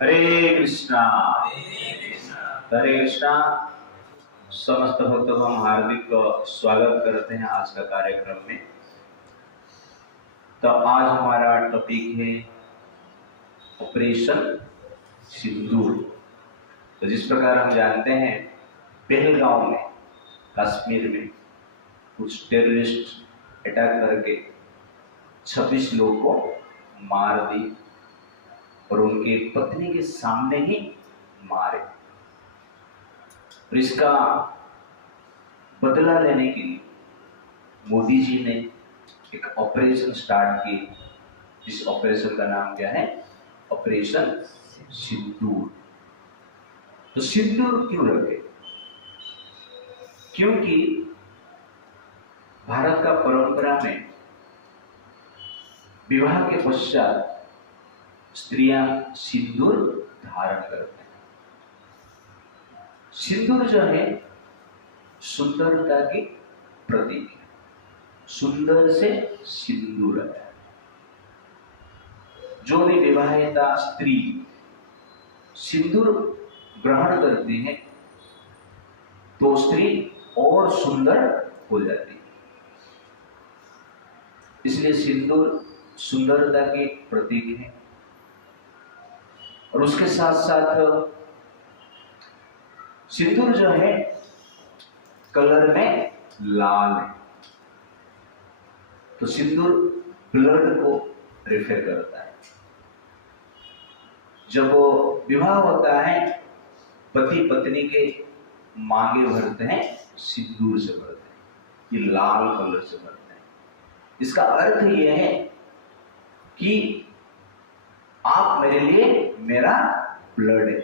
हरे कृष्णा। हरे कृष्णा। समस्त भक्तों को हम हार्दिक स्वागत करते हैं आज का कार्यक्रम में। तो आज हमारा टॉपिक है ऑपरेशन सिंदूर। तो जिस प्रकार हम जानते हैं पहलगाम में कश्मीर में कुछ टेररिस्ट अटैक करके 26 लोगों को मार दी और उनके पत्नी के सामने ही मारे। और इसका बदला लेने के लिए मोदी जी ने एक ऑपरेशन स्टार्ट की, जिस ऑपरेशन का नाम क्या है? ऑपरेशन सिंदूर। तो सिंदूर क्यों रखे? क्योंकि भारत का परंपरा में विवाह के पश्चात स्त्रियां सिंदूर धारण करते हैं। सिंदूर जो है सुंदरता की प्रतीक है। सुंदर से सिंदूर है। जो भी विवाहिता स्त्री सिंदूर ग्रहण करती है तो स्त्री और सुंदर हो जाती है। इसलिए सिंदूर सुंदरता के प्रतीक है। और उसके साथ साथ सिंदूर जो है कलर में लाल है। तो सिंदूर ब्लड को रेफर करता है। जब वो विवाह होता है पति पत्नी के मांगे भरते हैं, सिंदूर से भरते हैं, ये लाल कलर से भरते हैं। इसका अर्थ यह है कि आप मेरे लिए मेरा ब्लड है।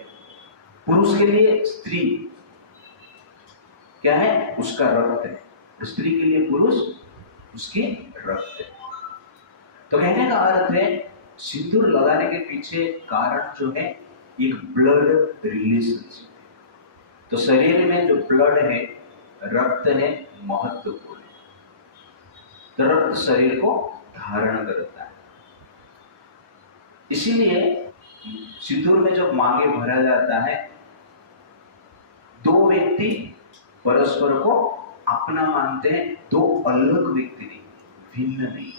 पुरुष के लिए स्त्री क्या है? उसका रक्त है। स्त्री के लिए पुरुष उसकी रक्त है। तो कहने का अर्थ है सिंदूर लगाने के पीछे कारण जो है एक ब्लड रिलेशनशिप है। तो शरीर में जो ब्लड है, रक्त है, महत्वपूर्ण है। तो रक्त शरीर को धारण करता है। इसीलिए सिंदूर में जब मांगे भरा जाता है, दो व्यक्ति परस्पर को अपना मानते हैं, दो अलग व्यक्ति नहीं, भिन्न नहीं।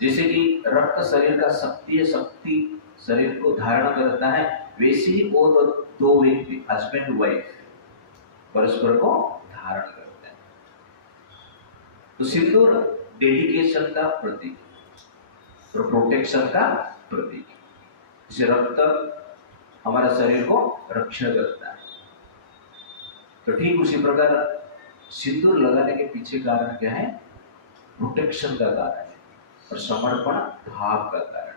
जैसे कि रक्त शरीर का शक्ति है, शक्ति शरीर को धारण करता है, वैसे ही वो दो व्यक्ति हस्बैंड वाइफ परस्पर को धारण करते हैं। तो सिंदूर डेडिकेशन का प्रतीक और प्रोटेक्शन का प्रतीक है। जैसे रक्त हमारा शरीर को रक्षा करता है, तो ठीक उसी प्रकार सिंदूर लगाने के पीछे कारण क्या है? प्रोटेक्शन का कारण है और समर्पण भाव का कारण है।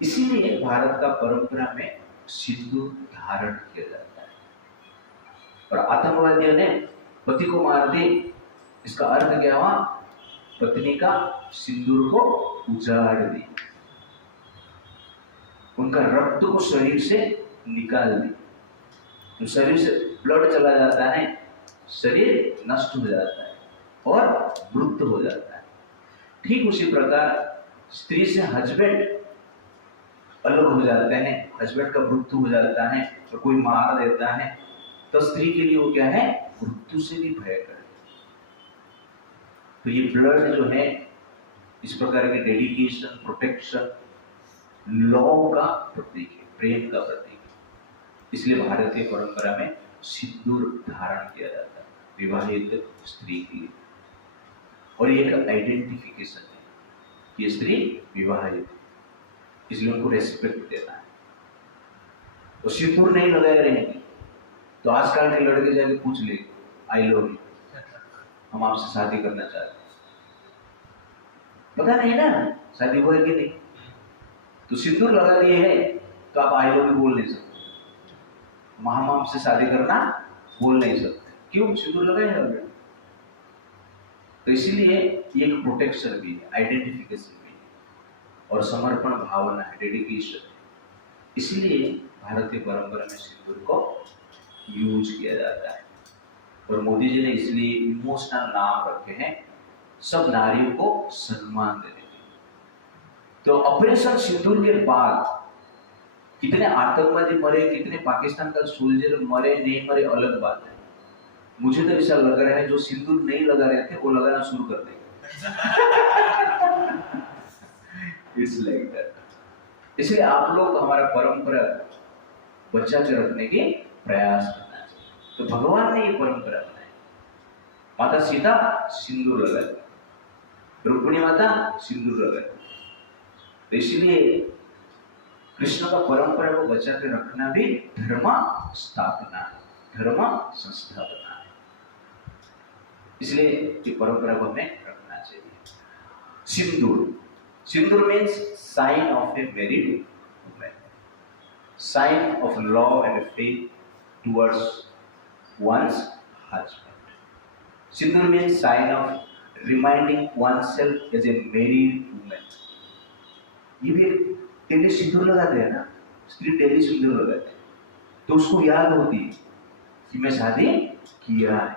इसीलिए भारत का परंपरा में सिंदूर धारण किया जाता है। और आतंकवादियों ने पति को मार दी, इसका अर्थ क्या हुआ? पत्नी का सिंदूर को उजाड़ दी, उनका रक्त को शरीर से निकाल दी। तो शरीर से ब्लड चला जाता है, शरीर नष्ट हो जाता है और मृत्यु हो जाता है। ठीक उसी प्रकार स्त्री से हस्बैंड अलग हो जाते हैं, हस्बैंड का मृत्यु हो जाता है और कोई मार देता है, तो स्त्री के लिए वो क्या है? मृत्यु से भी भय करे। तो ये ब्लड जो है इस प्रकार की डेडिकेशन, प्रोटेक्शन, लव का प्रतीक है, प्रेम का प्रतीक है। इसलिए भारतीय परंपरा में सिंदूर धारण किया जाता है विवाहित स्त्री के लिए। और ये एक आइडेंटिफिकेशन है कि ये स्त्री विवाहित, इसलिए उनको रेस्पेक्ट देना है। तो सिंदूर नहीं लगाए रहेंगे तो आजकल के लड़के जाके पूछ ले, आई लव यू, हम आपसे शादी करना चाहते हैं। पता नहीं ना शादी हुआ कि नहीं। तो सिंदूर लगा लिए है तो आप आई लव यू बोल नहीं सकते, हम आपसे शादी करना बोल नहीं सकते। क्यों? सिंदूर लगाए हैं। तो इसीलिए एक प्रोटेक्शन भी है, आइडेंटिफिकेशन भी है और समर्पण भावना है, डेडिकेशन है। इसीलिए भारतीय परंपरा में सिंदूर को यूज किया जाता है। और मोदी जी ने इसलिए इमोशनल नाम रखे हैं, सब नारियों को सम्मान देने के। तो ऑपरेशन सिंदूर के बाद कितने आतंकवादी मरे, कितने पाकिस्तान का सोल्जर मरे नहीं मरे अलग बात है। मुझे तो ऐसा लग रहा है जो सिंदूर नहीं लगा रहे थे वो लगाना शुरू कर देंगे। It's like that. इसलिए आप लोग हमारा परंपरा बचा के रखने के प्रयास करना चाहिए। तो भगवान ने ये परंपरा बनाई। माता सीता सिंदूर लगाई, रुक्मिणी माता सिंदूर लगाई। इसलिए कृष्ण का परंपरा को बचा के रखना भी धर्म स्थापना है, धर्म संस्थापना है। इसलिए ये परंपरा को हमें रखना चाहिए। Sindoor, sindoor means sign of a married women, sign of love and faith towards one's husband. Sindoor means sign of reminding oneself as a married woman। ये भी डेली सिंदूर लगाते हैं ना, स्त्री डेली सिंदूर लगाते हैं तो उसको याद होती है कि मैं शादी किया है,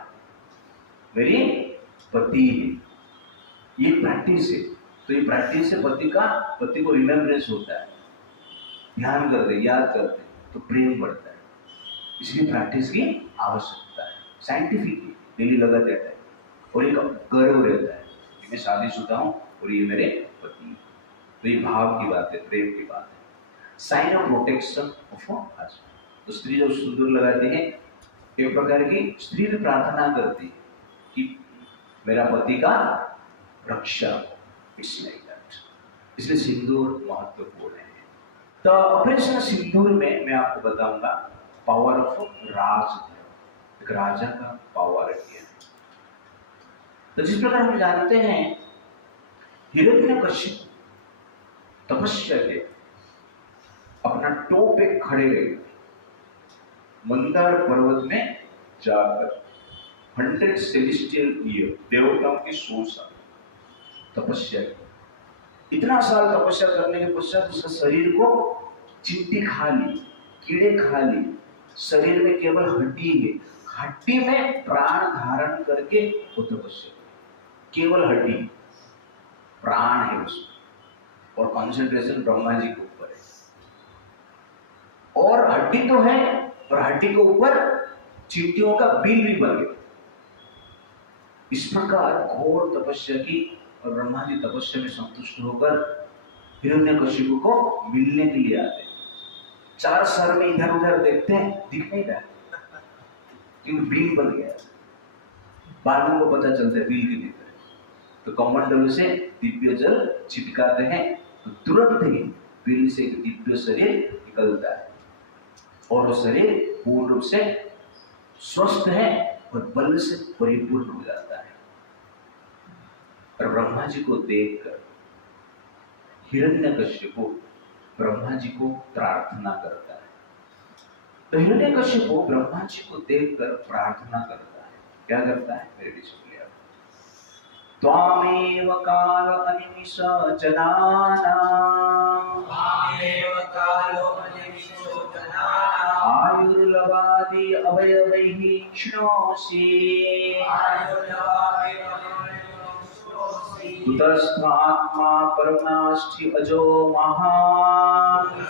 मेरी पति है। ये प्रैक्टिस है। तो ये प्रैक्टिस से पति को रिमेम्बरेंस होता है, ध्यान करते, याद करते तो प्रेम बढ़ता है। इसलिए प्रैक्टिस की आवश्यकता है। साइंटिफिक डेली लगाते रहता है और एक गर्व रहता है कि मैं शादीशुदा हूँ और ये मेरे पति है। तो ये भाव की बात है, प्रेम की बात है। Sign of protection of husband. तो स्त्री जब सिंदूर लगाती है एक प्रकार की स्त्री भी प्रार्थना करती है कि मेरा पति का रक्षा हो। It's like that. इसलिए सिंदूर महत्वपूर्ण है। तो ऑपरेशन सिंदूर में मैं आपको बताऊंगा पावर ऑफ राज। एक राजा का पावर है। तो जिस प्रकार हम जानते हैं हिरण्यकशिपु तपस्या के अपना टो पे खड़े रहे मंदार पर्वत में जाकर 100 सेलेस्टियल ईयर, देवताओं की 100 साल तपस्या की। इतना साल तपस्या करने के पश्चात उसका शरीर को चींटी खा ली, कीड़े खा ली, शरीर में केवल हड्डी है, हड्डी में प्राण धारण करके वो तपस्या, केवल हड्डी, प्राण है उसमें और कंसंट्रेशन ब्रह्मा जी के ऊपर है। और हड्डी तो है और हड्डी के ऊपर चींटियों का बिल भी बन गया। इस प्रकार घोर तपस्या की और ब्रह्मा जी तपस्या में संतुष्ट होकर हिरण्यकशिपु को मिलने के लिए आते। 4 साल में इधर उधर देखते हैं, दिख नहीं रहा क्योंकि बिल बन गया। बाद में को पता चलता है बिल की दिक्कत। तो कमंडलों से दिव्य जल छिटकाते हैं तो तुरंत ही बिल से एक दिव्य शरीर निकलता है और वो शरीर पूर्ण रूप से स्वस्थ है और बल से परिपूर्ण हो जाता है। और ब्रह्मा जी को देखकर हिरण्यकशिपु ब्रह्मा जी को प्रार्थना करता है। तो हिरण्यकशिपु ब्रह्मा जी को देखकर प्रार्थना करता है। क्या करता है? मेरे बीच में त्वामेव काल अनिमिष जनानां आयुर्लवादि अवयवैः क्षणोषि कुतस्थात्मा परमाष्टि अजो महान्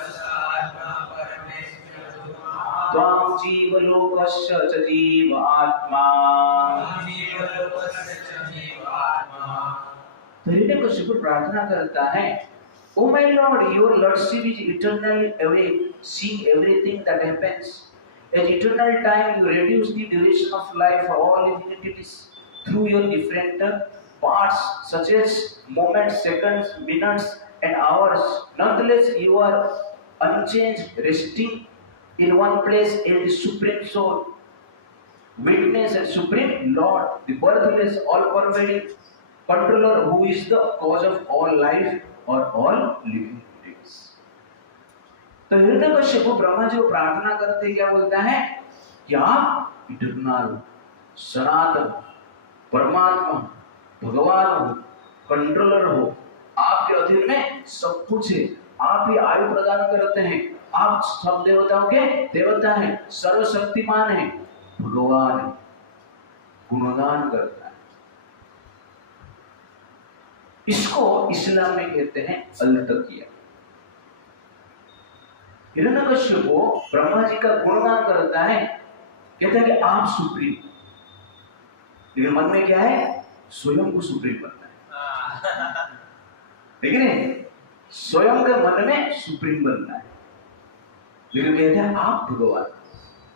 त्वां जीवलोकस्य च जीव आत्मा। तो हिरण्यकशिपु प्रार्थना करता है, O my Lord, your lordship is eternally awake, seeing everything that happens. At eternal time, you reduce the duration of life for all living entities through your different parts, such as moments, seconds, minutes, and hours. Nonetheless, you are unchanged, resting in one place as the Supreme Soul, Witness and Supreme Lord, the birthless, all-pervading Controller, who is the cause of all life or all living things. तो हिरण्यकशिपु ब्रह्मा जी को प्रार्थना करते क्या बोलता है कि आप eternal, सनातन, परमात्मा, भगवान हो, कंट्रोलर हो, आपके अधीन में सब कुछ है, आप ही आयु प्रदान करते हैं, आप सब देवताओं के देवता हैं, सर्वशक्तिमान हैं, भगवान है, गुणगान करता है। इसको इस्लाम में कहते हैं अल्तकिया। हिरण्यकश्यप को ब्रह्मा जी का गुणगान करता है, कहता है कि आप सुप्रीम, लेकिन मन में क्या है, स्वयं को सुप्रीम बनता है, लेकिन स्वयं के मन में सुप्रीम बनना है, लेकिन कहते हैं आप भगवान,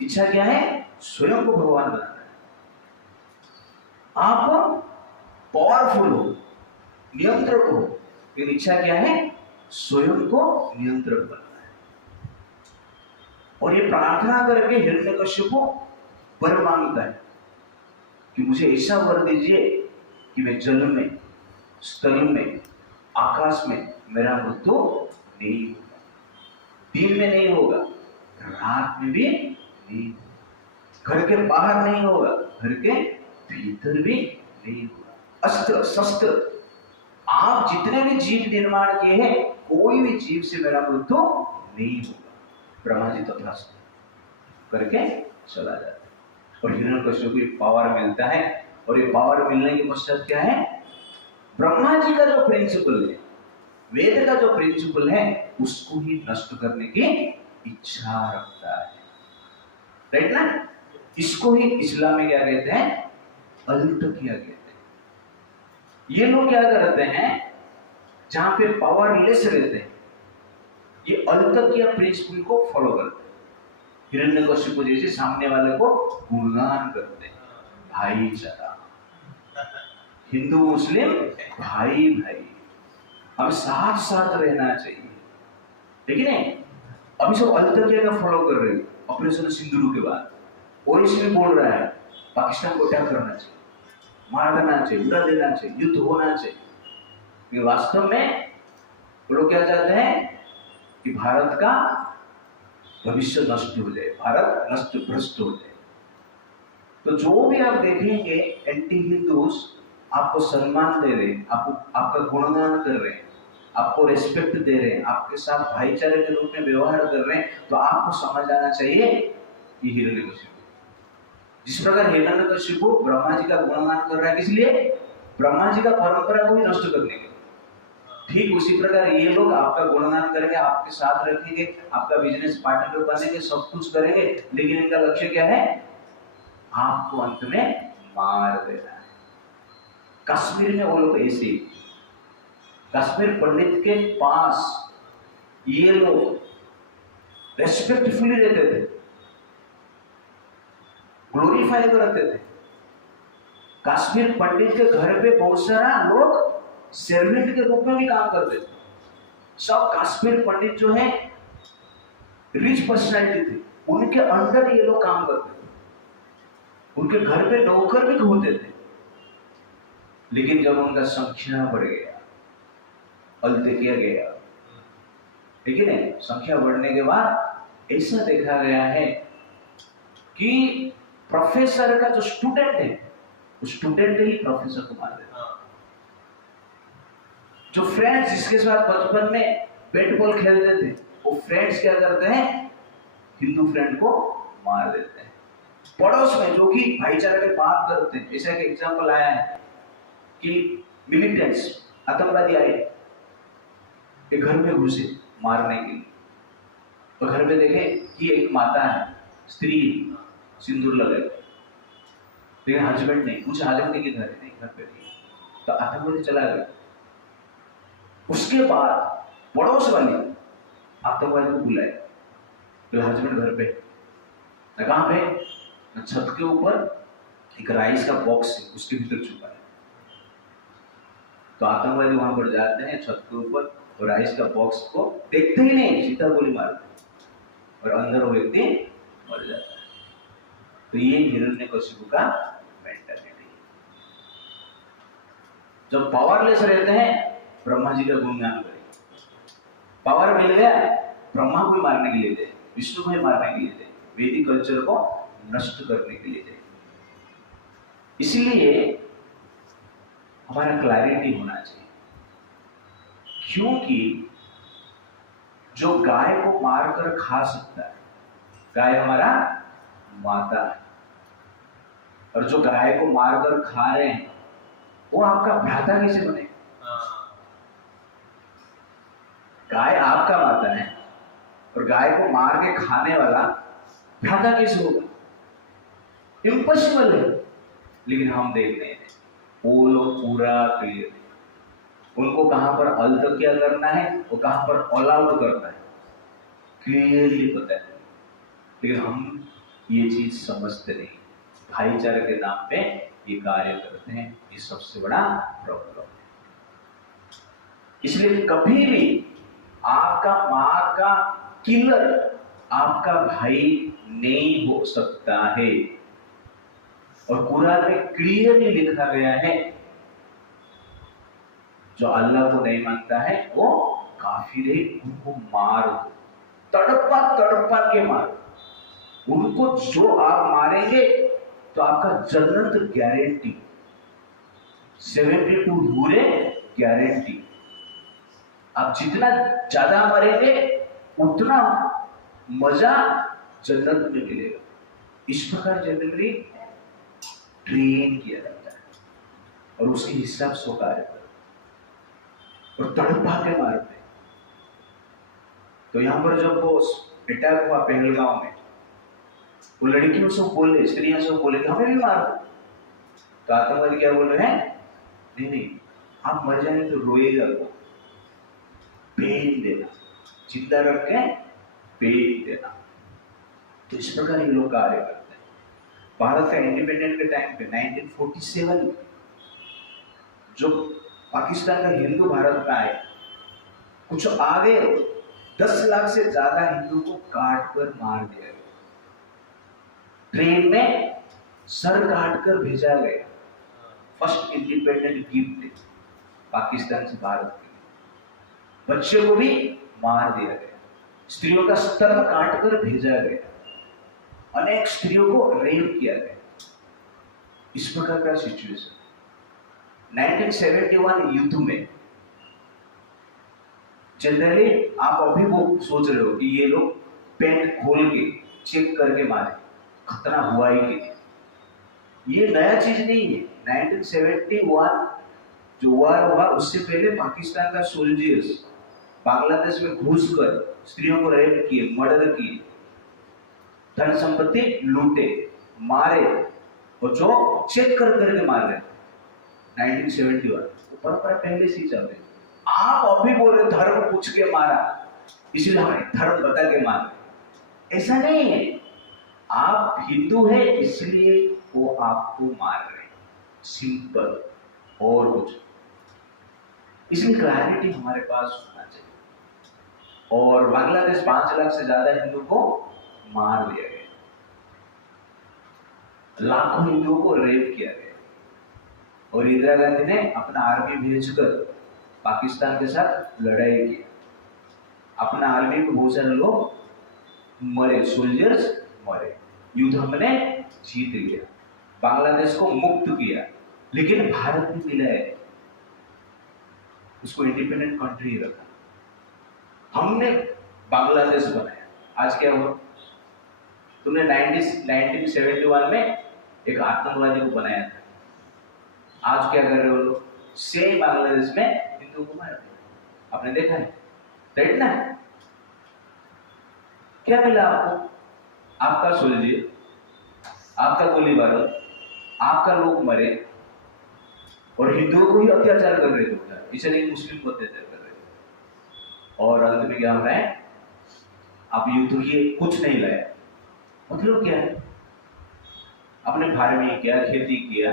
इच्छा क्या है, स्वयं को भगवान बनाना है, आप पावरफुल हो, नियंत्रक हो, लेकिन इच्छा क्या है, स्वयं को नियंत्रक बनना है। और ये प्रार्थना करके हिरण्यकश्यप को वर मांगता है कि मुझे ऐसा वर दीजिए कि मैं जल में, स्थल में, आकाश में मेरा मृत्यु नहीं होगा, दिन में नहीं होगा, रात में भी नहीं होगा, घर के बाहर नहीं होगा, घर के भीतर भी नहीं होगा, अस्त्र शस्त्र आप जितने भी जीव निर्माण किए हैं, कोई भी जीव से मेरा मृत्यु नहीं होगा। ब्रह्मा जी तथास्तु करके चला जाता है और हिरण्यकश्यप को पावर मिलता है। और ये पावर मिलने के पश्चात क्या है, ब्रह्मा जी का जो प्रिंसिपल है, वेद का जो प्रिंसिपल है, उसको ही नष्ट करने की इच्छा रखता है, राइट ना। इसको ही इस्लाम में क्या कहते हैं, अल्तकिया कहते हैं। ये लोग क्या करते हैं, जहां पे पावरलेस रहते हैं, ये अल्तकिया प्रिंसिपल को फॉलो करते हैं। हिरण्यकश्यप जैसे सामने वाले को गुणगान करते हैं, भाईचारा, हिंदू मुस्लिम भाई भाई, हम साथ साथ रहना चाहिए, लेकिन अभी सब अल्तकिया का फॉलो कर रहे हैं ऑपरेशन सिंदूर के बाद। और इसमें बोल रहा है पाकिस्तान को अटैक करना चाहिए, मार देना चाहिए, उड़ा देना चाहिए, युद्ध होना चाहिए। वास्तव में वो लोग क्या चाहते हैं कि भारत का भविष्य नष्ट हो जाए, भारत नष्ट भ्रष्ट हो जाए। तो जो भी आप देखेंगे एंटी हिंदूज आपको सम्मान दे रहे हैं, आपका गुणगान कर रहे हैं, आपको रेस्पेक्ट दे रहे हैं, आपके साथ भाईचारे के रूप में व्यवहार कर रहे हैं, तो आपको समझ आना चाहिए कि हिरण्यकश्यप, जिस प्रकार हिरण्यकश्यप ब्रह्मा जी का गुणगान कर रहा है, किस लिए, ब्रह्मा जी का परंपरा को भी नष्ट करने के लिए, ठीक उसी प्रकार ये लोग आपका गुणगान करेंगे, आपके साथ रखेंगे, आपका बिजनेस पार्टनर बनेंगे, सब कुछ करेंगे, लेकिन इनका लक्ष्य क्या है, आपको अंत में मार देना है। कश्मीर में वो लोग ऐसे, कश्मीर पंडित के पास ये लोग रेस्पेक्टफुली रहते थे, ग्लोरीफाई करते थे। कश्मीर पंडित के घर पे बहुत सारा लोग सर्वेंट के रूप में भी काम करते थे। सब कश्मीर पंडित जो है रिच पर्सनैलिटी थे, उनके अंडर ये लोग काम करते थे, उनके घर पे नौकर भी होते थे। लेकिन जब उनका संख्या बढ़ गया, अल्तकिया गया, लेकिन संख्या बढ़ने के बाद ऐसा देखा गया है कि प्रोफेसर का जो स्टूडेंट है, वो स्टूडेंट ही प्रोफेसर को मार देता। जो फ्रेंड्स जिसके साथ बचपन में बैट बॉल खेलते थे, वो फ्रेंड्स क्या करते हैं, हिंदू फ्रेंड को मार देते हैं। पड़ोस में जो कि भाईचारे की बात करते हैं, ऐसा एक एग्जांपल आया है कि मिलिटेंट्स आतंकवादी आए, एक घर में घुसे मारने के लिए, तो घर में देखे कि एक माता है, स्त्री, सिंदूर लगाए, लेकिन हस्बैंड नहीं, कुछ आदमी नहीं, घर नहीं, घर पे नहीं, तो आतंकवादी चला गया। उसके बाद पड़ोस वाली आतंकवादी को बुलाए, तो हस्बैंड घर पे, कहाँ पे, छत के ऊपर एक राइस का बॉक्स है, उसके भीतर छुपा है। तो आतंकवादी वहां पर जाते हैं छत के ऊपर, और राइस का बॉक्स को देखते ही नहीं सीधा गोली मारते, और अंदर वो व्यक्ति मर जाता है। तो ये हिरण्यकश्यप का मेंटालिटी। जब पावरलेस रहते हैं, ब्रह्मा जी का गुणगान करें, पावर मिल गया, ब्रह्मा को मारने के लिए थे, विष्णु को मारने के लिए थे, वैदिक कल्चर को नष्ट करने के लिए थे। इसलिए हमारा क्लैरिटी होना चाहिए, क्योंकि जो गाय को मारकर खा सकता है, गाय हमारा माता है, और जो गाय को मारकर खा रहे हैं वो आपका भ्राता कैसे बनेगा? गाय आपका माता है और गाय को मार के खाने वाला भ्राता कैसे होगा? इम्पॉसिबल है। लेकिन हम देख रहे हैं वो लोग पूरा क्लियर, उनको कहां पर अल्ट क्या करना है और कहां पर ऑल आउट करना है क्लियरली पता है। लेकिन हम ये चीज समझते नहीं, भाईचारे के नाम पे ये कार्य करते हैं, ये सबसे बड़ा प्रॉब्लम है। इसलिए कभी भी आपका मां का किलर आपका भाई नहीं हो सकता है। और कुरान में क्लियरली लिखा गया है जो अल्लाह को नहीं मानता है वो काफिर है, उनको मार दो, तड़पा तड़पा के मारो। उनको जो आप मारेंगे तो आपका जन्नत गारंटी, 72 हूरे गारंटी। आप जितना ज्यादा मरेंगे उतना मजा जन्नत में मिलेगा। इस प्रकार जनरली ट्रेन किया जाता है और उसके हिसाब से कार्य करते और तड़पा के मारते। तो यहां पर जब वो अटैक हुआ पहलगांव में, वो लड़कियों से बोले, स्त्रियों से बोले कि हमें भी मारो। तो आतंकवादी क्या बोल रहे हैं? नहीं नहीं, आप मर जाएंगे तो रोएगा वो, पेन देना, जिंदा रख के पेन देना। तो इस प्रकार ये लोग कार्य करते हैं। भारत का इंडिपेंडेंट के टाइम पे 1947 जो पाकिस्तान का हिंदू भारत में आए, कुछ आगे 10 लाख से ज्यादा हिंदू को काट कर मार दिया गया, ट्रेन में सर काट कर भेजा गया। फर्स्ट इंडिपेंडेंट गिफ्ट पाकिस्तान से भारत के। बच्चे को भी मार दिया गया, स्त्रियों का सर काट कर भेजा गया, अनेक स्त्रियों को रेप किया गया। इस प्रकार का सिचुएशन 1971 युद्ध में। जनरली आप अभी वो सोच रहे हो कि ये लोग पेंट खोल के चेक करके मारे, खतरा हुआ ही नहीं। ये नया चीज नहीं है। 1971 जो वार हुआ उससे पहले पाकिस्तान का सोल्जर्स बांग्लादेश में घुसकर स्त्रियों को रेप किए, मर्डर किए, धन संपत्ति लूटे, मारे, और जो चेक कर करके मार रहे। 1971 परंपरा पहले से ही चल रही। आप अभी बोल रहे धर्म पूछ के मारा इसलिए हमें धर्म बता के मार, ऐसा नहीं है। आप हिंदू है इसलिए वो आपको मार रहे, सिंपल, और कुछ। इसलिए क्लैरिटी हमारे पास होना चाहिए। और बांग्लादेश 5 लाख से ज्यादा हिंदू को मार दिया गया, लाखों हिंदुओं को रेप किया गया, और इंदिरा गांधी ने अपना आर्मी भेजकर पाकिस्तान के साथ लड़ाई की। अपना आर्मी में बहुत सारे लोग मरे, सोल्जर्स मरे, युद्ध हमने जीत लिया, बांग्लादेश को मुक्त किया। लेकिन भारत भी मिला है, उसको इंडिपेंडेंट कंट्री रखा, हमने बांग्लादेश बनाया। आज क्या हुआ? तुमने 1971 में एक आतंकवादी को बनाया था, आज क्या कर रहे हो लोग? सेम बांग्लादेश में हिंदुओं को मार दिया। आपने देखा है, राइट ना? क्या मिला आपको? आपका सोल्जर, आपका गोली बारूद, आपका लोग मरे, और हिंदुओं को ही अत्याचार कर रहे थे, इसलिए मुस्लिम को अत्याचार कर रहे थे। और अंत में क्या हो रहा है? आप युद्ध किए, कुछ नहीं लाया। मतलब क्या है? अपने फार्मिंग किया, खेती किया,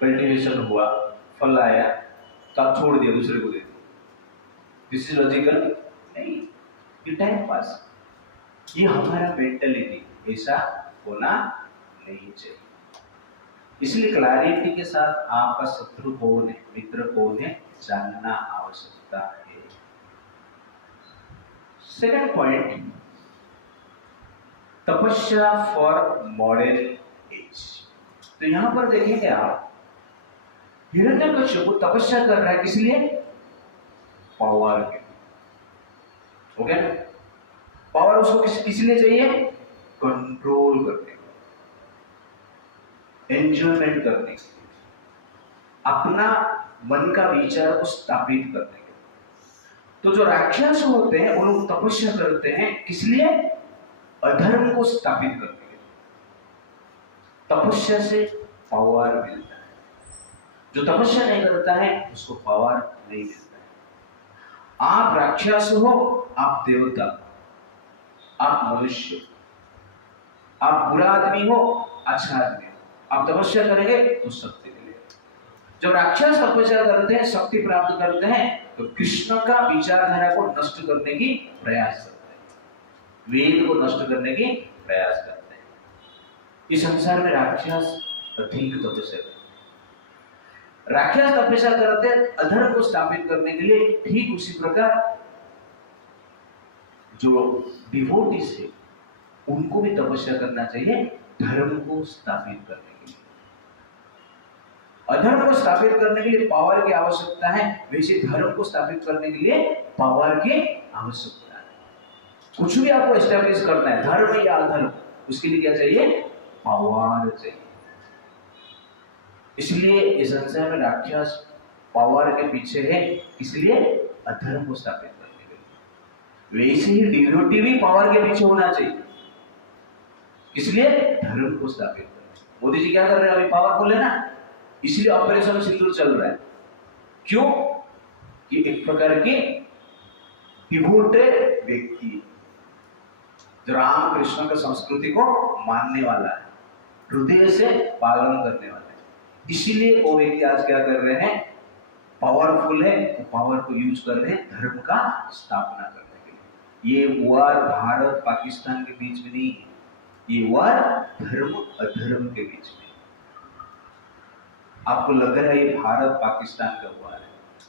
कल्टीवेशन हुआ, फल आया, तो आप छोड़ दिया, दूसरे को दे दिया। दिस इज लॉजिकल नहीं, ये टाइम पास। ये हमारा मेंटेलिटी, ऐसा होना नहीं चाहिए। इसलिए क्लैरिटी के साथ आपका शत्रु कौन है, मित्र कौन है, जानना आवश्यकता है। सेकंड पॉइंट, तपस्या फॉर मॉडर्न एज। तो यहां पर देखेंगे आप, हिरण्यकश्यप तपस्या कर रहा है, किस लिए? पावर के। ओके, पावर उसको किस लिए चाहिए? कंट्रोल करने, एंजॉयमेंट करने, अपना मन का विचार को स्थापित करने के। तो जो राक्षस होते हैं वो लोग तपस्या करते हैं, किस लिए? अधर्म को स्थापित करने के लिए। तपस्या से पावर मिलता है, जो तपस्या नहीं करता है उसको पावर नहीं मिलता है। आप राक्षस हो, आप देवता, आप मनुष्य, आप बुरा आदमी हो, अच्छा आदमी हो, आप तपस्या करेंगे तो शक्ति मिलेगी। जो राक्षस तपस्या करते हैं, शक्ति प्राप्त करते हैं, तो कृष्ण का विचारधारा को नष्ट करने की प्रयास करते हैं, वेद को नष्ट करने की प्रयास करते हैं। इस संसार में राक्षस अधिक तपस्या करते हैं। राक्षस तपस्या करते हैं अधर्म को स्थापित करने के लिए। ठीक उसी प्रकार जो डिवोटीज है उनको भी तपस्या करना चाहिए धर्म को स्थापित करने के लिए। अधर्म को स्थापित करने के लिए पावर की आवश्यकता है, वैसे धर्म को स्थापित करने के लिए पावर की आवश्यकता है। कुछ भी आपको एस्टैब्लिश करना है, धर्म या अधर्म, उसके लिए क्या चाहिए? पावर चाहिए। इसलिए इस संसार में राक्षस पावर के पीछे है, इसलिए अधर्म को स्थापित करने के लिए। वैसे ही डिवोटी भी पावर के पीछे होना चाहिए, इसलिए धर्म को स्थापित करना। मोदी जी क्या कर रहे हैं? अभी पावरफुल है ना, इसलिए ऑपरेशन सिंदूर चल रहा है। क्यों? कि एक प्रकार की डिवोटेड व्यक्ति जो राम कृष्ण का संस्कृति को मानने वाला है, हृदय से पालन करने वाला है, इसीलिए वो व्यक्ति आज क्या कर रहे हैं? पावरफुल है, वो पावर को यूज कर रहे हैं धर्म का स्थापना करने के लिए। ये वार भारत पाकिस्तान के बीच में नहीं है, ये वार धर्म अधर्म के बीच में। आपको लग रहा है ये भारत पाकिस्तान का वार है,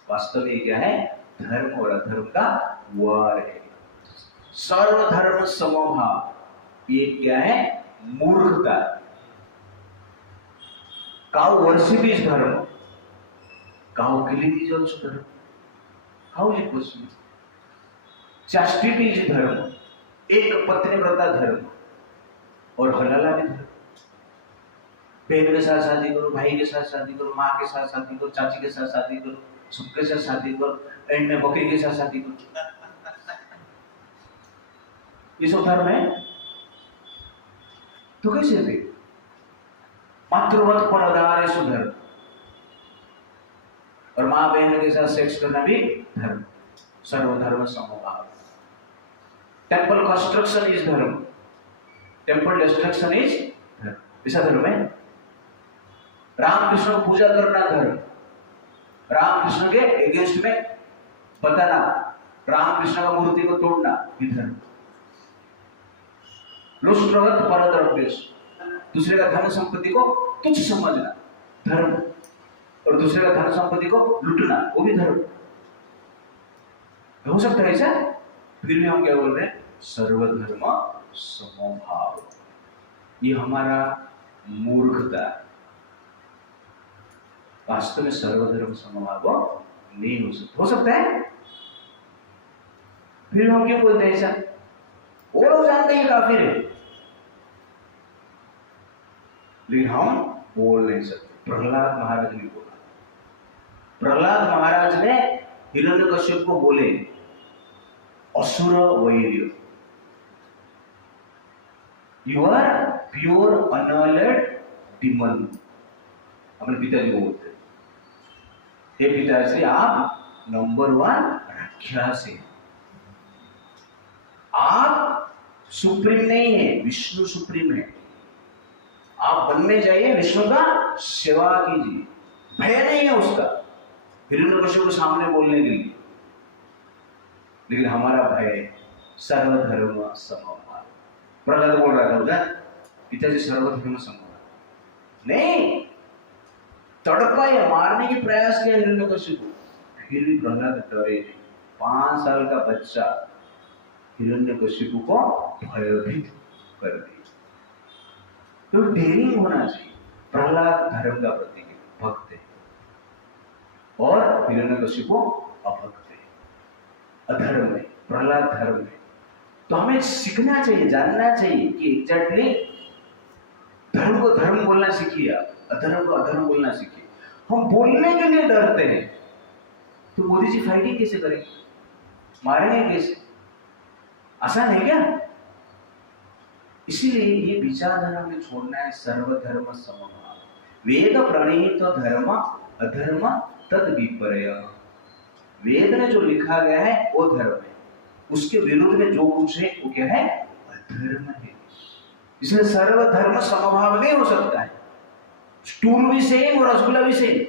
वास्तव में क्या है? धर्म और अधर्म का वार है। सर्वधर्म समभाव, ये क्या है? मूर्खता। काउ वर्शिप इज धर्म, काउ किलिंग इज आल्सो धर्म। How is it possible? Chastity is धर्म, एक पत्नीव्रता धर्म, और हलाला भी धर्म। बहन के साथ शादी करो, भाई के साथ शादी करो, माँ के साथ शादी करो, चाची के साथ शादी करो, सबके साथ शादी करो, एंड में बकरी के साथ शादी करो। ये सब धर्म है? तो कैसे थे? मातृवत फलाधार धर्म, और माँ बहन के साथ सेक्स करना भी धर्म। सर्वधर्म समभाव। टेम्पल कंस्ट्रक्शन इज धर्म, टेम्पल डिस्ट्रक्शन इज धर्म। ऐसा धर्म है? रामकृष्ण को पूजा करना धर्म, रामकृष्ण के अगेंस्ट में बताना, रामकृष्ण का मूर्ति को तोड़ना भी धर्म। लुष्ट्रवत परद्रव्येश, दूसरे का धन संपत्ति को तुच्छ समझना धर्म, और दूसरे का धन संपत्ति को लूटना वो भी धर्म। हो सकता है ऐसा? फिर भी हम क्या बोल रहे हैं? सर्वधर्म समभाव। ये हमारा मूर्खता। वास्तव में सर्वधर्म समभाव नहीं हो सकता। हो सकता है? फिर हम क्यों बोलते हैं ऐसा? वो लोग जानते हैं काफिर है, लेकिन हम बोल नहीं सकते। प्रहलाद महाराज ने बोला, प्रहलाद महाराज ने हिरण्यकश्यप को बोले, असुर वैर्य, यू आर प्योर अनअलर्ड डिमन। अपने पिताजी को बोलते, हे पिताजी आप नंबर 1 राक्षस है, आप सुप्रीम नहीं है, विष्णु सुप्रीम है। आप बनने जाइए, विष्णु का सेवा कीजिए। भय नहीं है उसका हिरण्यकश्यप को सामने बोलने के लिए, लेकिन हमारा भय सर्वधर्म समभाव। प्रहलाद बोल रहा था उधर, पिताजी सर्वधर्म समभाव नहीं, तड़पा या मारने की प्रयास किया हिरण्यकश्यप को, फिर भी प्रहलाद डरे नहीं। 5 साल का बच्चा हिरण्यकश्यप को भयभीत कर दिया। तो डेयरिंग होना चाहिए। प्रहलाद धर्म का प्रतीक है, भक्त है, और हिरण्यकश्यप अभक्त है, अधर्म है। प्रहलाद धर्म है। तो हमें सीखना चाहिए, जानना चाहिए कि एग्जैक्टली धर्म को धर्म बोलना सीखिए, अधर्म को अधर्म बोलना सीखिए। हम बोलने के लिए डरते हैं, तो मोदी जी फाइटिंग कैसे करेंगे? मारेंगे कैसे? आसान है क्या? इसीलिए ये विचारधारा में छोड़ना है सर्वधर्म समभाव। वेद प्रणीत धर्म अधर्म तद विपर्य। वेद में जो लिखा गया है वो धर्म है, उसके विरुद्ध में जो कुछ है वो क्या है? अधर्म है। इसलिए सर्वधर्म समभाव नहीं हो सकता है। स्टूल भी सेम और रसगुल्ला भी सेम,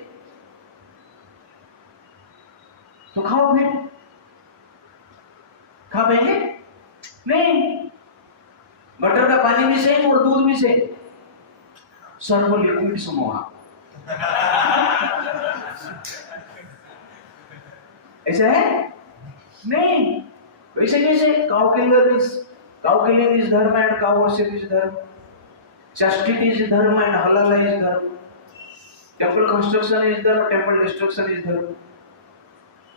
तो खाओ फिर, खा पाएंगे नहीं। बटर का पानी भी सेम और दूध भी सेम, सर्व लिक्विड समूह ऐसा है नहीं। वैसे कैसे? काउ किलिंग इज धर्म एंड काउ वर्शिप इज धर्म, चैस्टिटी इज धर्म एंड हलाल इज धर्म, टेंपल कंस्ट्रक्शन इज धर्म, टेंपल डिस्ट्रक्शन इज धर्म।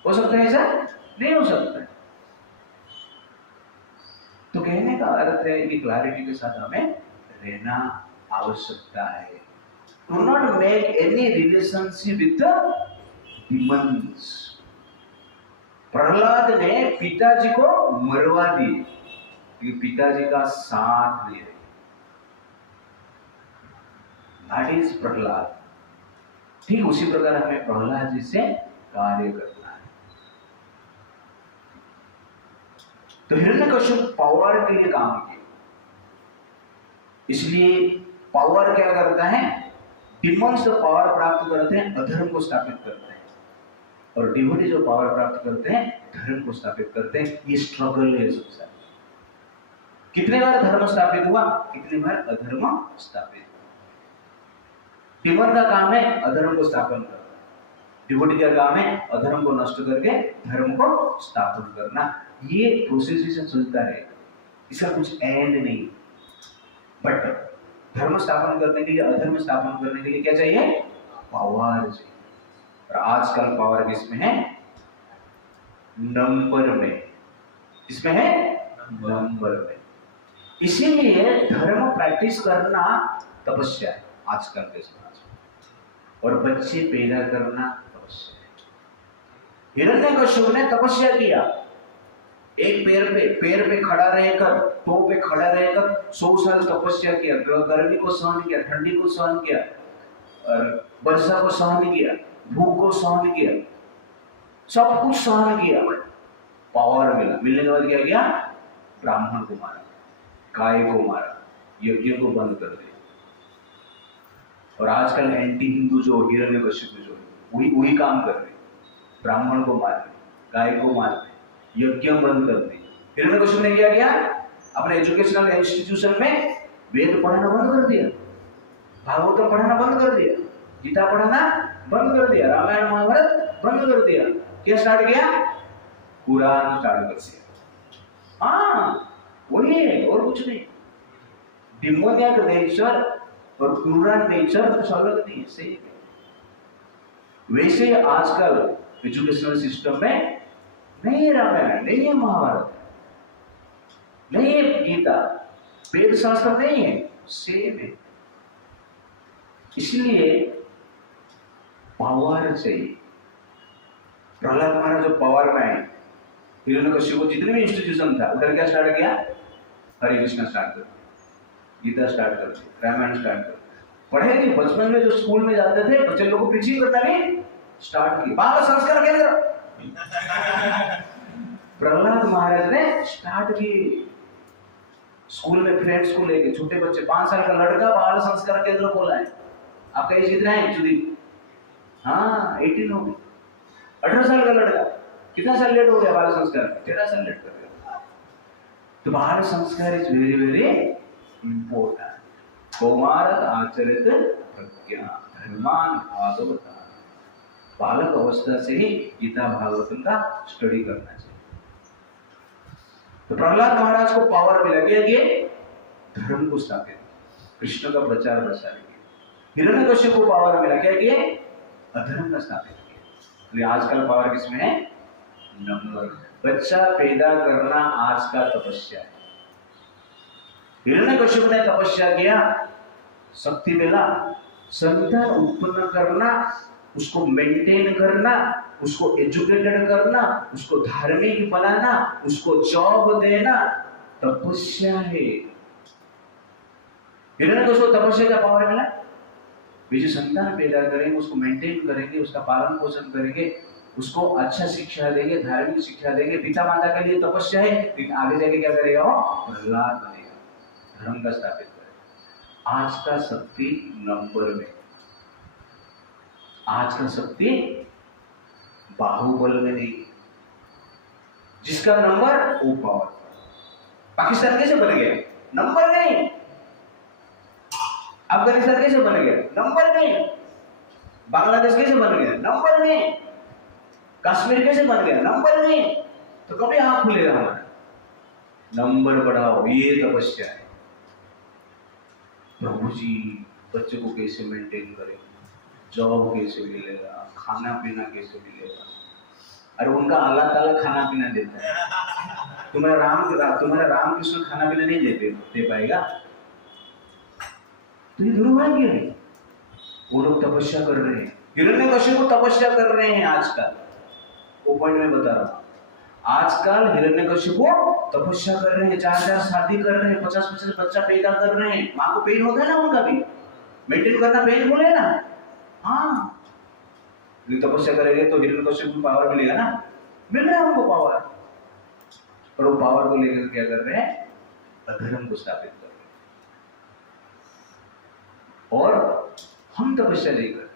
हो सकता है ऐसा? नहीं हो सकता है। तो कहने का अर्थ है कि क्लैरिटी के साथ हमें रहना आवश्यकता है। Do not make any relationship with the demons. Prahlad ने पिताजी को मरवा दिए क्योंकि पिताजी का साथ ले रहे। That is Prahlad. ठीक उसी प्रकार हमें प्रहलाद जी से कार्य करना है। तो हिरण्यकश्यप पावर के लिए काम किया, इसलिए पावर क्या करता है? डिमोन्स जो पावर प्राप्त करते हैं अधर्म को स्थापित करते हैं, और डिवोटी जो पावर प्राप्त करते हैं धर्म को स्थापित करते हैं। ये स्ट्रगल है सबसे। कितने बार धर्म स्थापित हुआ, कितनी बार अधर्म स्थापित हुआ। डिमोन का काम है अधर्म को स्थापन करना, डिवोटी का काम है अधर्म को नष्ट करके धर्म को स्थापन करना। ये प्रोसेस से चलता रहेगा, इसका कुछ एंड नहीं। बट धर्म स्थापन करने के लिए, अधर्म स्थापन करने के लिए क्या चाहिए? पावर चाहिए। और आजकल पावर किसमें है? नंबर में। इसमें है नंबर में। इसीलिए धर्म प्रैक्टिस करना तपस्या है आजकल के समाज में, और बच्चे पैदा करना तपस्या है। हिरण्यकश्यप ने तपस्या किया, एक पैर पे खड़ा रहकर, टो पे खड़ा रहकर 100 साल तपस्या किया। गर्मी को सहन किया, ठंडी को सहन किया, और वर्षा को सहन किया, भूख को सहन किया, सब कुछ सहन किया। पावर मिला, मिलने के बाद क्या किया? ब्राह्मण को मारा, गाय को मारा, यज्ञ को बंद कर दिया। और आजकल एंटी हिंदू जो हिरण्यकश्यप जो वही काम कर रहे, ब्राह्मण को मार रहे, गाय को मार रहे, यज्ञ बंद कर दी। हिरण्यकश्यप ने क्या किया? अपने एजुकेशनल इंस्टीट्यूशन में वेद पढ़ाना बंद कर दिया, भागवत पढ़ाना बंद कर दिया, गीता पढ़ाना बंद कर दिया, रामायण महाभारत बंद कर दिया। क्या स्टार्ट किया? कुरान स्टार्ट कर दिया। हाँ वही है और कुछ नहीं। डिमोनियक नेचर और क्रूरल नेचर कुछ अलग नहीं है, सही है। वैसे आजकल एजुकेशनल सिस्टम में नहीं है रामायण, नहीं है महाभारत, नहीं है गीता, वेद शास्त्र नहीं है, सेम है। इसलिए पावर चाहिए। प्रहलाद महाराज जो पावर में आए, हिरण्यकश्यप को जितने भी इंस्टीट्यूशन था उधर क्या स्टार्ट किया? हरे कृष्ण स्टार्ट कर दिया, गीता स्टार्ट कर दी, रामायण स्टार्ट कर दिया। पढ़े थे बचपन में, जो स्कूल में जाते थे बच्चे लोगों को प्रीचिंग करना भी स्टार्ट किया। बाल संस्कार केंद्र प्रहलाद महाराज ने स्टार्ट की। स्कूल में फ्रेंड्स को लेके, छोटे बच्चे, 5 साल का लड़का बाल संस्कार केंद्र खोला है। आपका एज कितना है एक्चुअली? हाँ 18 हो गई। 18 साल का लड़का, कितना साल लेट हो गया बाल संस्कार? 13 साल लेट कर गया। तो बाल संस्कार इज वेरी वेरी इंपॉर्टेंट। कौमारत आचरित प्रज्ञा धर्मान भागवत। बालक अवस्था से ही गीता भागवतम का स्टडी करना चाहिए। तो प्रहलाद महाराज को पावर मिला गया ये धर्म को स्थापित, कृष्ण का प्रचार प्रसार किया। हिरण्यकश्यप को पावर मिला क्या कि अधर्म का स्थापित किया। तो आजकल पावर किसमें है? नंबर। बच्चा पैदा करना आज का तपस्या है। हिरण्यकश्यप ने तपस्या किया, शक्ति मिला। संतान उत्पन्न करना उसको मेंटेन करना, उसको एजुकेटेड करना, उसको धार्मिक बनाना, उसको जॉब देना तपस्या है। हिरण्यकशिपु को तपस्या का पावर मिला। वे जो संतान पैदा करेंगे, उसको मेंटेन करेंगे, उसका पालन पोषण करेंगे, उसको अच्छा शिक्षा देंगे, धार्मिक शिक्षा देंगे, पिता माता के लिए तपस्या है, लेकिन आगे जाके क्या करेगा वो? प्रहलाद बनेगा, धर्म का स्थापित करेगा। आज का शक्ति नंबर में, आज का शक्ति बाहुबल में नहीं, जिसका नंबर वो पावर। पाकिस्तान कैसे बन गया? नंबर नहीं। अफगानिस्तान कैसे बन गया? नंबर नहीं। बांग्लादेश कैसे बन गया? नंबर नहीं। कश्मीर कैसे बन गया? नंबर नहीं। तो कभी आंख खुलेगा हमारा? नंबर बढ़ाओ, ये तपस्या है। प्रभु जी बच्चे को कैसे मेंटेन करें, जॉब कैसे मिलेगा, खाना पीना कैसे मिलेगा? अरे उनका अल्लाह ताला खाना पीना देता है, तुम्हारा राम कृष्ण खाना पीना नहीं दे पाएगा। तो ये दुर्भाग्य है। वो लोग तपस्या कर रहे हैं, हिरण्यकशिपु तपस्या कर रहे हैं आजकल। वो पॉइंट में बता रहा हूं, आजकल हिरण्यकशिपु तपस्या कर रहे हैं, 4 शादी कर रहे हैं, 50 बच्चा पैदा कर रहे हैं। माँ को पेन होता है ना, उनका भी मेंटेन करना पेन बोले ना। हाँ, तपस्या करेंगे तो हिरण्यकशिपु पावर मिलेगा ना, मिल रहा है उनको पावर। और वो पावर को लेकर क्या कर रहे हैं? अधर्म को स्थापित कर रहे हैं। और हम तपस्या नहीं कर रहे,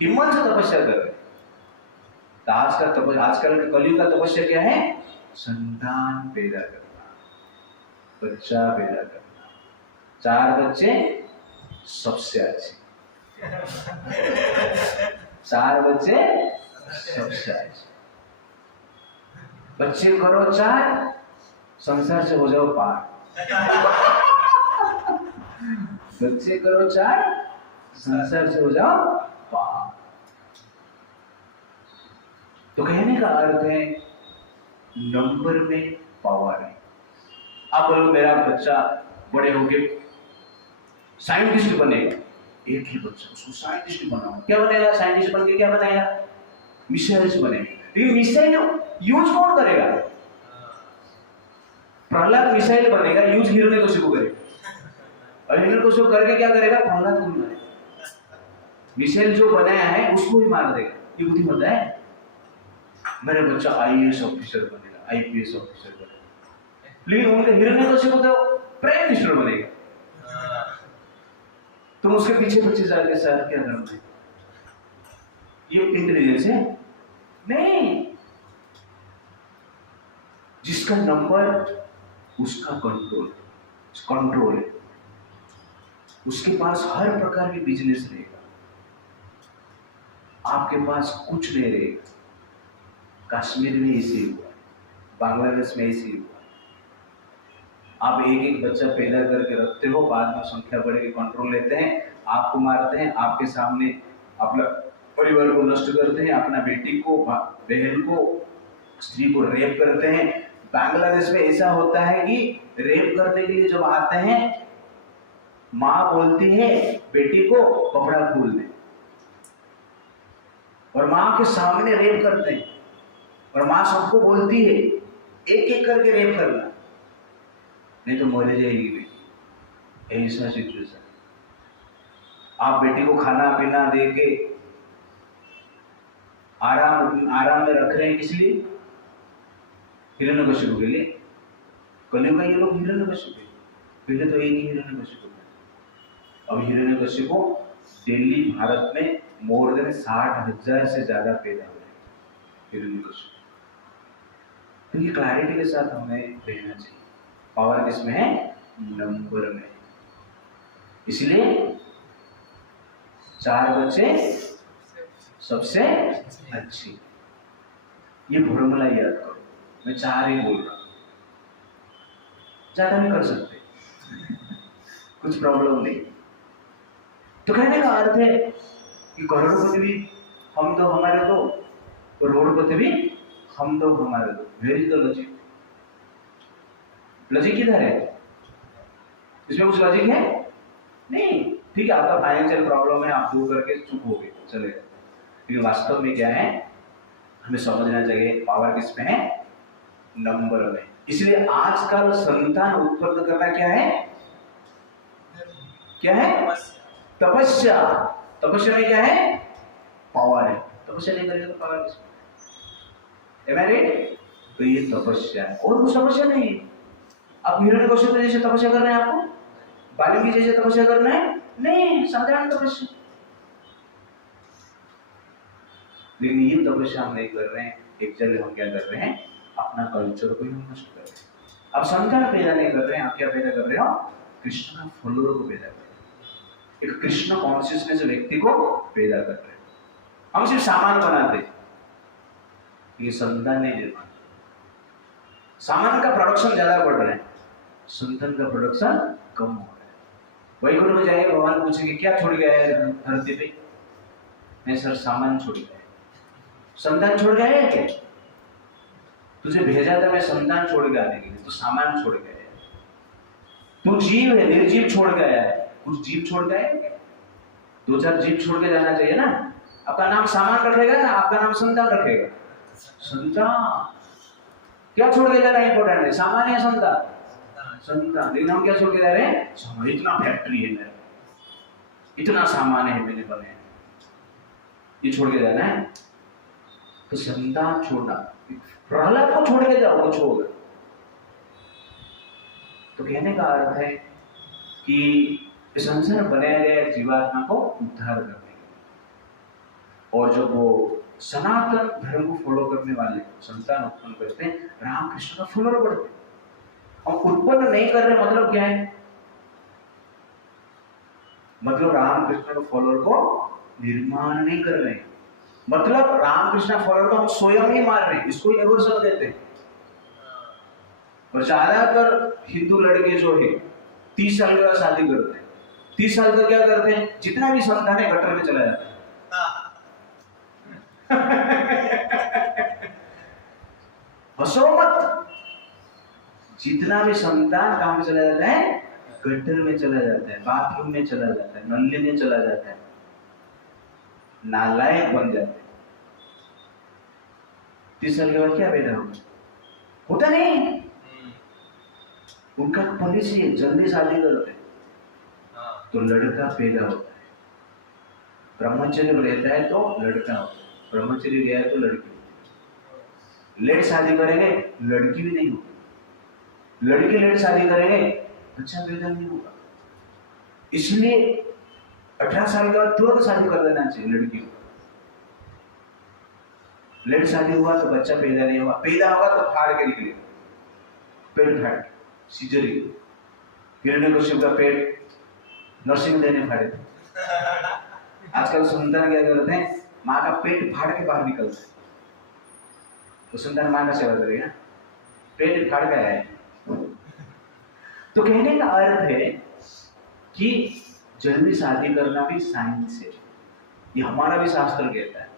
हिम्मत से तपस्या कर रहे हैं। तो आजकल कलयुग का तपस्या क्या है? संतान पैदा करना, बच्चा पैदा करना। 4 बच्चे सबसे अच्छे, 4 बच्चे सबसे अच्छे। बच्चे करो 4, संसार से हो जाओ पार। बच्चे करो 4, संसार से हो जाओ पार। तो कहने का अर्थ है नंबर में पावर है। आप बोलो मेरा बच्चा बड़े होके साइंटिस्ट बनेगा, एक ही बच्चा उसको साइंटिस्ट बनाओ, क्या बनेगा? साइंटिस्ट बन के क्या बनाएगा? मिसाइल्स बनेगा। लेकिन मिसाइल यूज कौन करेगा? प्रहलाद मिसाइल बनेगा, यूज हिरण्यकशिपु करेगा। और हिरण्यकशिपु करके क्या करेगा? प्रहलाद को मारेगा। मिसाइल जो बनाया है उसको ही मार देगा। ये बुद्धिमत्ता है। मेरा बच्चा आईएएस ऑफिसर बनेगा, आईपीएस ऑफिसर बनेगा, लेकिन उनके हिरण्यकशिपु तो प्राइम मिनिस्टर बनेगा। तुम उसके पीछे जाके सर क्या करना है? ये इंटेलिजेंस है? नहीं। जिसका नंबर उसका कंट्रोल है, उसके पास हर प्रकार की बिजनेस रहेगा, आपके पास कुछ नहीं रहेगा। कश्मीर में ऐसे हुआ, बांग्लादेश में ऐसे हुआ। आप एक बच्चा पैदा करके रखते हो, बाद में संख्या बढ़ेगी, कंट्रोल लेते हैं, आपको मारते हैं, आपके सामने अपना परिवार को नष्ट करते हैं, अपना बेटी को, बहन को, स्त्री को रेप करते हैं। बांग्लादेश में ऐसा होता है कि रेप करने के लिए जब आते हैं, माँ बोलती है बेटी को कपड़ा खोल दे, और माँ के सामने रेप करते हैं। और माँ सबको बोलती है एक एक करके रेप करना, नहीं तो मर जाएगी बेटी। ऐसा सिचुएशन। आप बेटी को खाना पीना दे के आराम में रख रहे हैं, किस लिए? हिरण्यकशिपु के लिए। कलयुग का ये लोग हिरण्यकशिपु, पहले तो एक ही हिरण्यकशिपु था। अब हिरण्यकशिपु दिल्ली भारत में मोर देन 60,000 से ज्यादा पैदा हो रहे हैं हिरण्यकशिपु। तो ये क्लैरिटी के साथ हमें रहना चाहिए। पावर किसमें है? नंबर में। इसलिए 4 बच्चे सबसे अच्छे, ये फॉर्मूला याद करो। मैं 4 ही बोल रहा हूं, ज्यादा भी कर सकते, कुछ प्रॉब्लम नहीं। तो कहने का अर्थ है कि करोड़पति भी हम दो हमारे दो, करोड़पति भी हम दो हमारे दो। Where is the logic? Logic किधर है? इसमें कुछ लॉजिक है नहीं। ठीक है, आपका फाइनेंशियल प्रॉब्लम है, आप दो करके चुप हो गए, चलेगा। लेकिन वास्तव में क्या है, हमें समझना चाहिए पावर किसमें है, नंबर में। इसलिए आजकल संतान उत्पन्न करना क्या है, क्या है, तपस्या। तपस्या में क्या है, पावर है। तपस्या नहीं करेगा तो पावर किसमें, तो ये तपस्या है और कुछ तपस्या नहीं है। आप हिरण्यकश्यप जैसे तपस्या कर रहे हैं, आपको बाल्मीकि जैसे तपस्या करना है नहीं, साधारण तपस्या। लेकिन ये तपस्या हम नहीं कर रहे हैं, एक्चुअली हम क्या कर रहे हैं, अपना कल्चर को ही नष्ट कर रहे हैं। अब संतान पैदा नहीं कर रहे हैं, आप क्या पैदा कर रहे हो, कृष्ण का फॉलोअर को पैदा कर रहे हैं, एक कृष्ण कॉन्शियसनेस व्यक्ति को पैदा कर रहे हैं। हम सिर्फ सामान बनाते, ये संतान नहीं निर्माण। सामान का प्रोडक्शन ज्यादा बढ़ रहा है, संतान का प्रोडक्शन कम हो रहा है। वैकुंठ में जाइए, भगवान पूछेंगे क्या छोड़ गया है धरती पे, नहीं सर सामान छोड़ गया है। संतान छोड़ गया है क्या, तुझे भेजा था मैं संतान छोड़ के आने के लिए, तो सामान छोड़ गया है। तू जीव है, निर्जीव छोड़ गया है, कुछ जीव छोड़ गया है क्या, 2-4 जीव छोड़ के जाना चाहिए ना। आपका नाम सामान रखेगा ना, आपका नाम संतान रखेगा, संतान। क्या छोड़ के जाना इंपॉर्टेंट है, सामान या संतान, संतान। लेकिन हम क्या छोड़ के जा रहे हैं, इतना फैक्ट्री है मेरा, इतना सामान है मैंने बनाया, ये छोड़ के जाना है। तो संतान छोड़ना, प्रहलाद को छोड़ के जाओ, कुछ होगा। तो कहने का अर्थ है कि संसार बनाया गया जीवात्मा को उद्धार करने के लिए, और जो वो सनातन धर्म को फॉलो करने वाले संतान उत्पन्न करते हैं, रामकृष्ण का फॉलोअर बढ़ते। हम उत्पन्न नहीं कर रहे, मतलब क्या है, मतलब रामकृष्ण के फॉलोअर को निर्माण नहीं कर रहे, मतलब रामकृष्ण फॉलोअर को हम स्वयं ही मार रहे हैं, इसको एवर्सन देते हैं। और ज्यादातर हिंदू लड़के जो है 30 साल के बाद शादी करते हैं, 30 साल का क्या करते हैं, जितना भी संतान है गटर में चला जाता है। हंसो मत, जितना भी संतान कहां में चला जाता है, गटर में चला जाता है, बाथरूम में चला जाता है, नल्ले में चला जाता है, नालायक बन जाते हैं। 30 साल के बाद क्या पैदा होता नहीं, उनका पॉलिसी है जल्दी शादी करते तो लड़का पैदा होता है, ब्रह्मचर्य रहता है तो लड़का होता है, ब्रह्मचर्य गया है तो लड़की होती है। लेट शादी करेंगे लड़की भी नहीं होगी, लड़की लेट शादी करेंगे बच्चा पैदा नहीं होगा। इसलिए 18 साल के बाद तुरंत शादी कर देना चाहिए लड़की को। लेट शादी हुआ तो बच्चा पैदा नहीं हुआ, पैदा होगा तो फाड़ के निकलेगा, पेट फाड़ के, सीजरिंग। हिरण्यकश्यप का पेट नर्सिंग देने फाड़े थे। आजकल संतान क्या करते हैं, माँ का पेट फाड़ के बाहर निकलता है, तो संतान माँ का सेवा करेगा, पेट फाड़ के आया है। तो कहने का अर्थ है कि जल्दी शादी करना भी साइंस है, ये हमारा भी शास्त्र कहता है।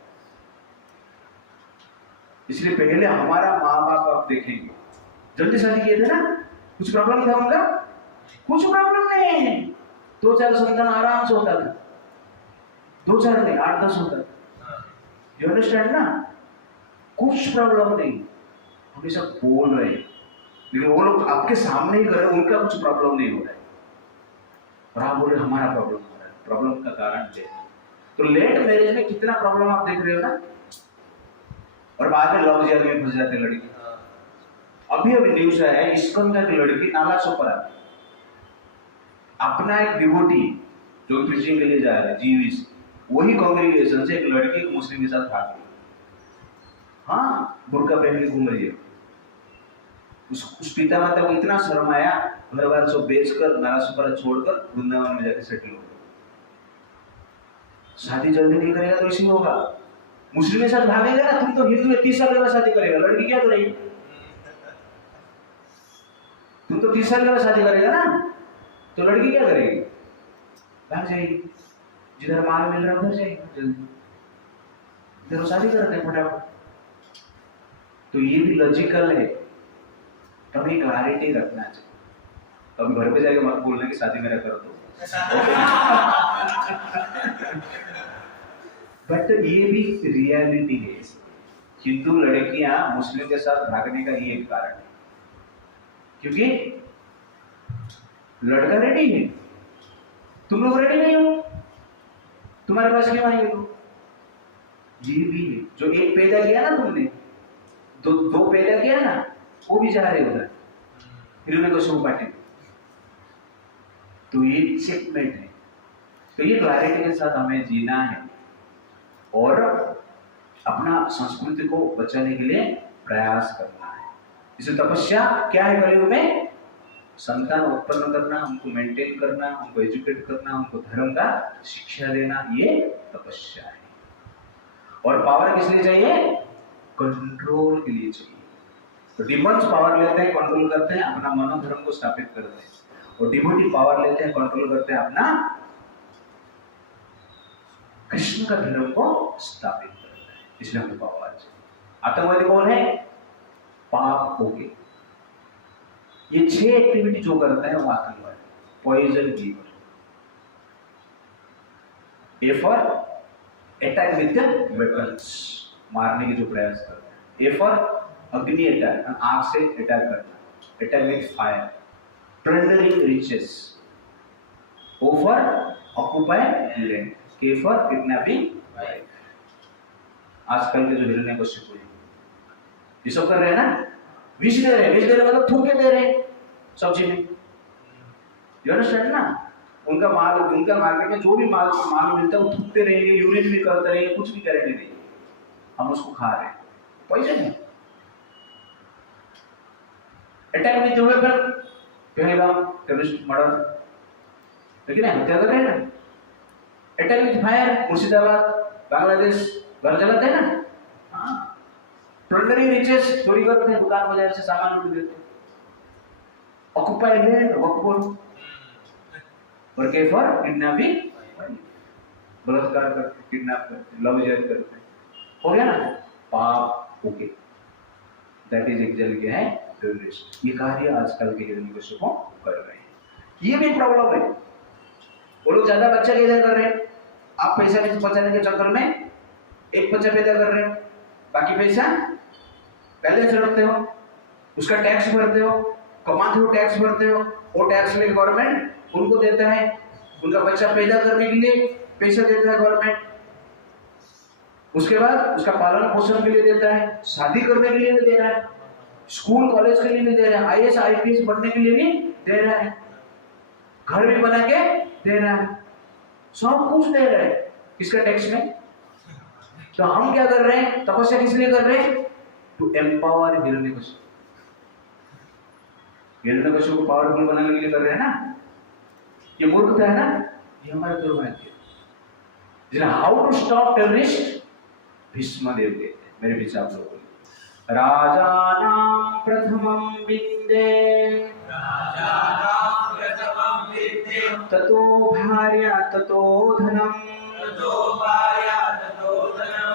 इसलिए पहले हमारा माँ बाप आप देखेंगे, जल्दी शादी किए थे ना, कुछ प्रॉब्लम था उनका, कुछ प्रॉब्लम नहीं है, 2-4 संतान आराम से होता था, 2-4 नहीं 8-10 होता था। यू अंडरस्टैंड ना, कुछ प्रॉब्लम नहीं। हम ये सब बोल रहे हैं, लेकिन वो लोग आपके सामने ही कर रहे हैं, उनका कुछ प्रॉब्लम नहीं हो रहा है, और आप बोल रहे हमारा प्रॉब्लम हो रहा है। प्रॉब्लम का कारण लेट, तो लेट मैरिज में कितना प्रॉब्लम आप देख रहे हो ना, और बाद में लव जेल में फंस जाते लड़की। अभी न्यूज आया है, इस्कॉन का एक लड़की नाला चोपड़ा, अपना एक डिवोटी जो प्रीचिंग के लिए जा रहा है जीवीस, वही कांग्रेगेशन से एक लड़की को मुस्लिम के साथ भाग गई। हाँ, बुर्का पहन के घूम रही है। उस पिता माता को इतना शर्म आया, घर बार सब बेचकर नाला चोपड़ा छोड़कर वृंदावन में जाकर सेटल हो गया। शादी जल्दी नहीं करेगा तो इसी होगा, मुस्लिम के साथ भागेगा ना, तुम तो हिंदू है, 30 साल के बाद शादी करेगा, लड़की क्या करेगी, तुम तो 30 साल के बाद शादी करेगा ना, तो लड़की क्या करेगी, भाग जाएगी, जिधर माल मिल रहा है उधर जाएगी जल्दी, इधर शादी करते हैं फटाफट। तो ये भी लॉजिकल है, तो हमें क्लैरिटी रखना चाहिए। तो अब घर पे जाके मत बोलना कि शादी मेरा कर दो। बट ये भी रियलिटी है। हिंदू लड़कियां मुस्लिम के साथ भागने का ये एक कारण है, क्योंकि लड़का रेडी है, तुम लोग रेडी नहीं हो, तुम्हारे पास क्यों आएंगे लोग। ये भी है, जो एक पैदा किया ना तुमने, दो पैदा किया ना, वो भी जा रहे उधर हिरण्य को शो पार्टी। तो ये चेकमेट है। तो ये क्लैरिटी के साथ हमें जीना है और अपना संस्कृति को बचाने के लिए प्रयास करना है। इसे तपस्या क्या है कलयुग में? संतान उत्पन्न करना, उनको मेंटेन करना, उनको एजुकेट करना, उनको धर्म का शिक्षा देना, ये तपस्या है। और पावर किस लिए चाहिए? कंट्रोल के लिए चाहिए। तो डिमोन्स पावर लेते हैं, कंट्रोल करते हैं, अपना मनोधर्म को स्थापित करते हैं, और डिवोटी पावर लेते हैं, कंट्रोल करते हैं, अपना कृष्ण का धर्म को स्थापित करते हैं। इसलिए हमको पावर चाहिए। आतंकवादी कौन है? पाप हो गए। ये 6 एक्टिविटी जो करता है वो आतंकवादी। Poison giver, a for attack with weapons, मारने के जो प्रयास करते हैं। ए फॉर अग्नि अटैक, आग से अटैक करना, attack with fire, plundering riches, O for occupy land, K for kidnapping wife। आजकल के जो हिरण्यकश्यप है ये सब कर रहे हैं ना, विष दे रहे हैं। विष दे रहे मतलब थूक के दे रहे हैं सब्जी में, यू अंडरस्टैंड ना। उनका मार्केट में जो भी माल मिलता है वो थूकते रहेंगे, यूरिन भी करते रहेंगे, कुछ भी करेंगे नहीं, हम उसको खा रहे हैं, पॉइजन है। Attack with weapon, Pahalgam terrorist murder, लेकिन हत्या कर रहे हैं ना। Attack with fire, Murshidabad, Bangladesh, घर जलाते हैं ना। हाँ, प्लंडरिंग रिचेस, चोरी करते हैं, दुकान बाजार से सामान लूट लेते हैं। ऑक्युपाई लैंड, वक्फ, और के फॉर किडनैपिंग, बलात्कार करते, किडनैप करते, लव जेल करते, हो गया ना पाप। ओके, दैट इज एक्चुअली क्या है? टेररिस्ट। ये कार्य आजकल के हिरण्यकश्यप कर रहे हैं। ये भी प्रॉब्लम है। वो लोग ज्यादा बच्चा पैदा कर रहे हैं, आप पैसा बचाने के चक्कर में एक बच्चा पैदा कर रहे हैं, बाकी पैसा पहले से रखते हो, उसका टैक्स भरते हो, कमाते हो टैक्स भरते हो, वो टैक्स लेके गवर्नमेंट उनको देता है, उनका बच्चा पैदा करने के लिए पैसा देता है गवर्नमेंट, उसके बाद उसका पालन पोषण के लिए देता है, शादी करने के लिए भी दे रहा है, स्कूल कॉलेज के लिए भी दे रहा है, IAS IPS बनने के लिए भी दे रहा है, घर भी बना के दे रहा है, सब कुछ दे रहा है इसका टैक्स में। तो हम क्या कर रहे हैं? तपस्या किस लिए कर रहे हैं? To empower Hiranyakashyap. हिरण्यकश्यप को पावरफुल बनाने के लिए कर रहे हैं ना। ये मूर्खता है ना, ये हमारे दुर्भाग्य है। How to stop terrorist? Bhishmadev कहते हैं, मेरे पीछे आप लोग बोलिए। राजानां प्रथमं विद्ये, ततो भार्या ततो धनम्,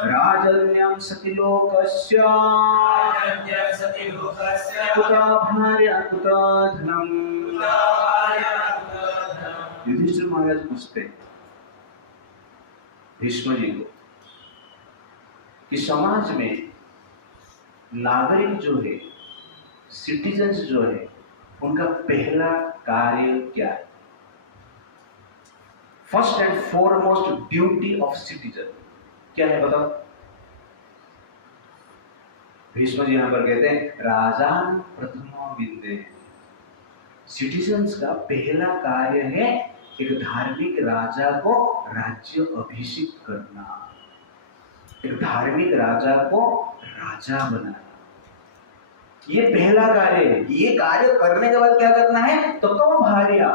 राजन्यं सतिलोकस्य, कुतः भार्या कुतः धनम्। युधिष्ठिर महाराज पूछते भीष्म जी को कि समाज में नागरिक जो है, सिटीजन्स जो है, उनका पहला कार्य क्या है? First and foremost duty of citizen क्या है बताओ? भीष्म जी यहां पर कहते हैं राजान प्रथम विद्ये। सिटीजन्स का पहला कार्य है एक धार्मिक राजा को राज्य अभिषेक करना, एक धार्मिक राजा को राजा बनाना, ये पहला कार्य है। ये कार्य करने के बाद क्या करना है? ततो भार्या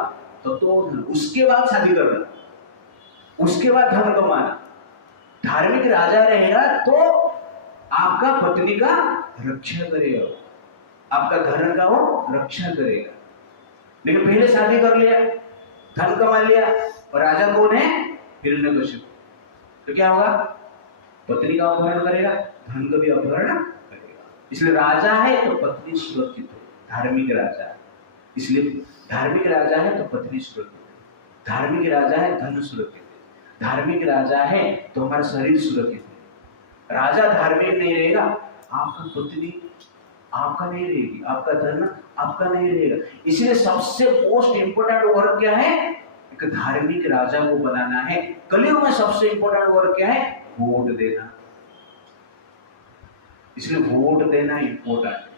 ततो धन, उसके बाद शादी करना, उसके बाद धन कमाना। धार्मिक राजा रहेगा तो आपका पत्नी का रक्षा करेगा, आपका धन का वो रक्षा करेगा। लेकिन पहले शादी कर लिया, धन कमा लिया, और राजा कौन है? हिरण्यकश्यप, तो क्या होगा? पत्नी का अपहरण करेगा, धन का भी अपहरण करेगा। इसलिए राजा है तो पत्नी सुरक्षित है, धार्मिक राजा है। इसलिए धार्मिक राजा है तो पत्नी सुरक्षित है, धार्मिक राजा है धन सुरक्षित है, धार्मिक राजा है तो हमारा शरीर सुरक्षित है। राजा धार्मिक नहीं रहेगा, आपका पत्नी आपका नहीं रहेगी, आपका धन आपका नहीं रहेगा। इसलिए सबसे मोस्ट इंपोर्टेंट वर्क क्या है? एक धार्मिक राजा को बनाना है। कलयुग में सबसे इंपोर्टेंट वर्क क्या है? वोट देना। इसलिए वोट देना इंपोर्टेंट है।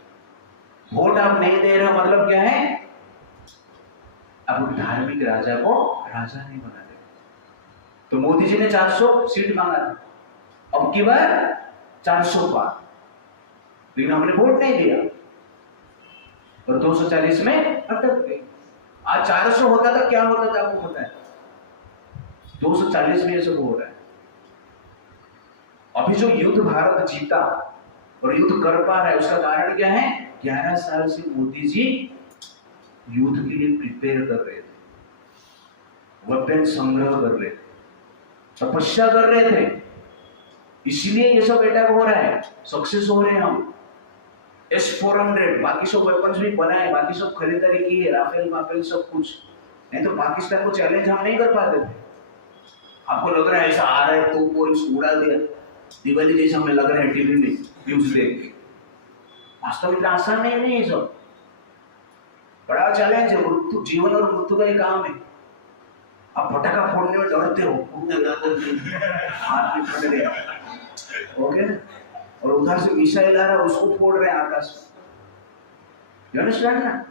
वोट आप नहीं दे रहे हो मतलब क्या है? अब धार्मिक राजा को राजा नहीं बना दे। तो मोदी जी ने 400 सीट मांगा था, अब की बार 400 पार, लेकिन हमने वोट नहीं दिया और 240 में अटक गए। आज 400 होता था क्या होता था आपको पता है? 240 में ये सब हो रहा है। अभी जो युद्ध भारत जीता और युद्ध कर पा रहा है उसका कारण क्या है? 11 साल से मोदी जी युद्ध के लिए प्रिपेयर कर रहे थे, वेपन संग्रह कर रहे थे, तपस्या कर रहे थे, इसलिए ये सब अटैक हो रहा है, सक्सेस हो रहे हैं हम। S-400 बाकी सब वेपन्स भी बनाए, बाकी सब खरीदारी की है, राफेल सब कुछ, नहीं तो पाकिस्तान को चैलेंज हम नहीं कर पाते थे। आपको लग रहा है ऐसा आ रहा है तो वो उड़ा दिया, दिवाली जैसा हमें लग रहा है टीवी में न्यूज देख के। वास्तव में आसान नहीं है, सब बड़ा चैलेंज है। मृत्यु, जीवन और मृत्यु का ही काम है। आप पटाखा फोड़ने में डरते हो, हाथ में फट गया, ओके, और उधर से मिसाइल आ रहा है उसको फोड़ रहे हैं आकाश में। यू अंडरस्टैंड ना?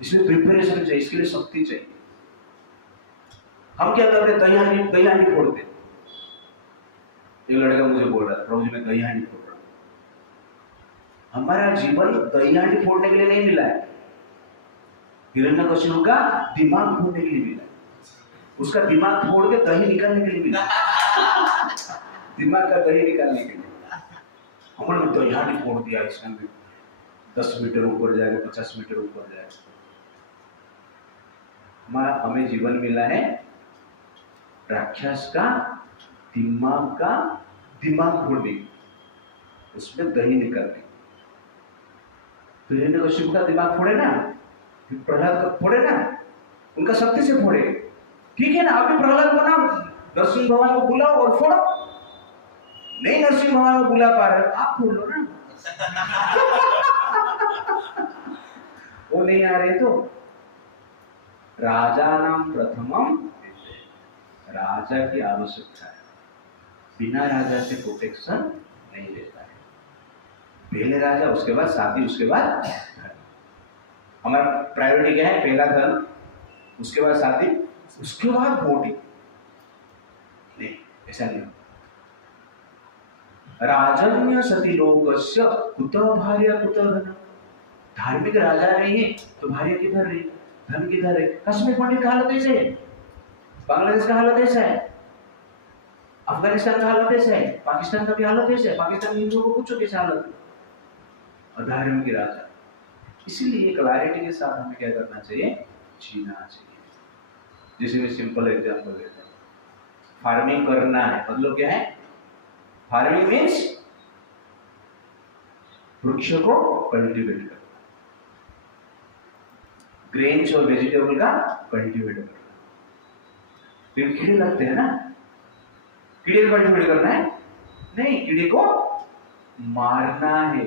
इसलिए प्रिपरेशन चाहिए, इसके लिए शक्ति चाहिए। हम क्या कर रहे? दही हांडी फोड़ते। एक लड़का मुझे बोल रहा था, प्रभु जी मैं दही हांडी फोड़ रहा हूं। हमारा जीवन दही हांडी फोड़ने के लिए नहीं मिला है, हिरण्यकशिपु का दिमाग फोड़ने के लिए मिला है। उसका दिमाग फोड़ के दही निकालने के लिए मिला, दिमाग का दही निकालने के लिए। हमने दही हांडी फोड़ दिया, इसके अंदर 10 मीटर ऊपर जाएगा, 50 मीटर ऊपर जाएगा। हमें जीवन मिला है राक्षस का दिमाग फोड़ने, उसमें दही निकालने। तो हिरण्यकशिपु का दिमाग फोड़े ना, प्रहलाद का फोड़े ना, उनका शक्ति से फोड़े। ठीक है ना? आप भी प्रहलाद बनाओ, नरसिंह भगवान को बुलाओ और फोड़ो। नहीं नरसिंह भगवान को बुला पा रहे आप फोड़ लो ना। वो नहीं आ रहे तो राजा नाम प्रथमम, राजा की आवश्यकता है, बिना राजा से प्रोटेक्शन नहीं देता है। पहले राजा, उसके बाद शादी, उसके बाद हमारा प्रायोरिटी क्या है? पहला धर्म, उसके बाद शादी, उसके बाद वोटिंग। नहीं, ऐसा नहीं। राजन्य सती लोकस्य कुतः भार्या कुतः धन। धार्मिक राजा नहीं है तो भार्या किधर है, धन किधर है? कश्मीर पंडित का हालत ऐसे है, बांग्लादेश का हालत ऐसा है, अफगानिस्तान का हालत ऐसा है, पाकिस्तान का भी हालत ऐसा है। पाकिस्तान में हिंदुओं को पूछो कैसे हालत है, अधार्मिक राजा। इसीलिए क्लैरिटी के साथ हमें क्या करना चाहिए? जीना चाहिए। जैसे मैं सिंपल एग्जांपल देता हूँ, फार्मिंग करना है मतलब क्या है? फार्मिंग मीन्स वृक्ष को कल्टीवेट करना, ग्रेन्स और वेजिटेबल का कल्टीवेट करना। फिर कीड़े लगते हैं ना, कीड़े को कल्टीवेट करना है? नहीं, कीड़े को मारना है।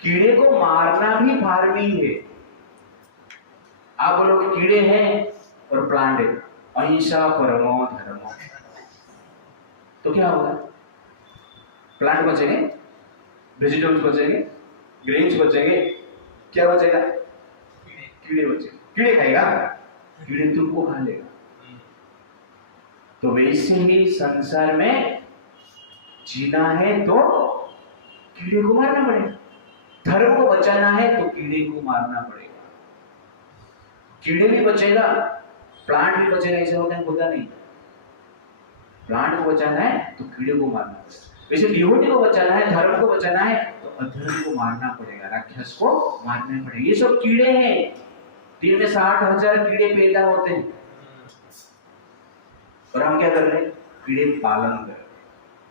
कीड़े को मारना भी फार्मिंग है। आप बोलोगे कीड़े हैं और प्लांट है, अहिंसा परमो धर्मो, तो क्या होगा? प्लांट बचेंगे, वेजिटेबल्स बचेंगे, ग्रेन्स बचेंगे, क्या बचेगा? कीड़े बचेंगे। कीड़े खाएगा, कीड़े तुमको खा लेगा। तो वैसे ही संसार में जीना है तो कीड़े को मारना पड़ेगा, धर्म को बचाना है तो कीड़े को मारना पड़ेगा। कीड़े भी बचेगा, प्लांट भी बचेगा, ऐसा होता नहीं। प्लांट को बचाना है तो कीड़े को मारना पड़ेगा। वैसे डिवोटी को बचाना है, धर्म को बचाना है तो अधर्म को मारना पड़ेगा, राक्षस को मारना पड़ेगा। ये सब कीड़े हैं। दिन में 60,000 कीड़े पैदा होते हैं और हम क्या कर रहे हैं? कीड़े पालन कर रहे हैं,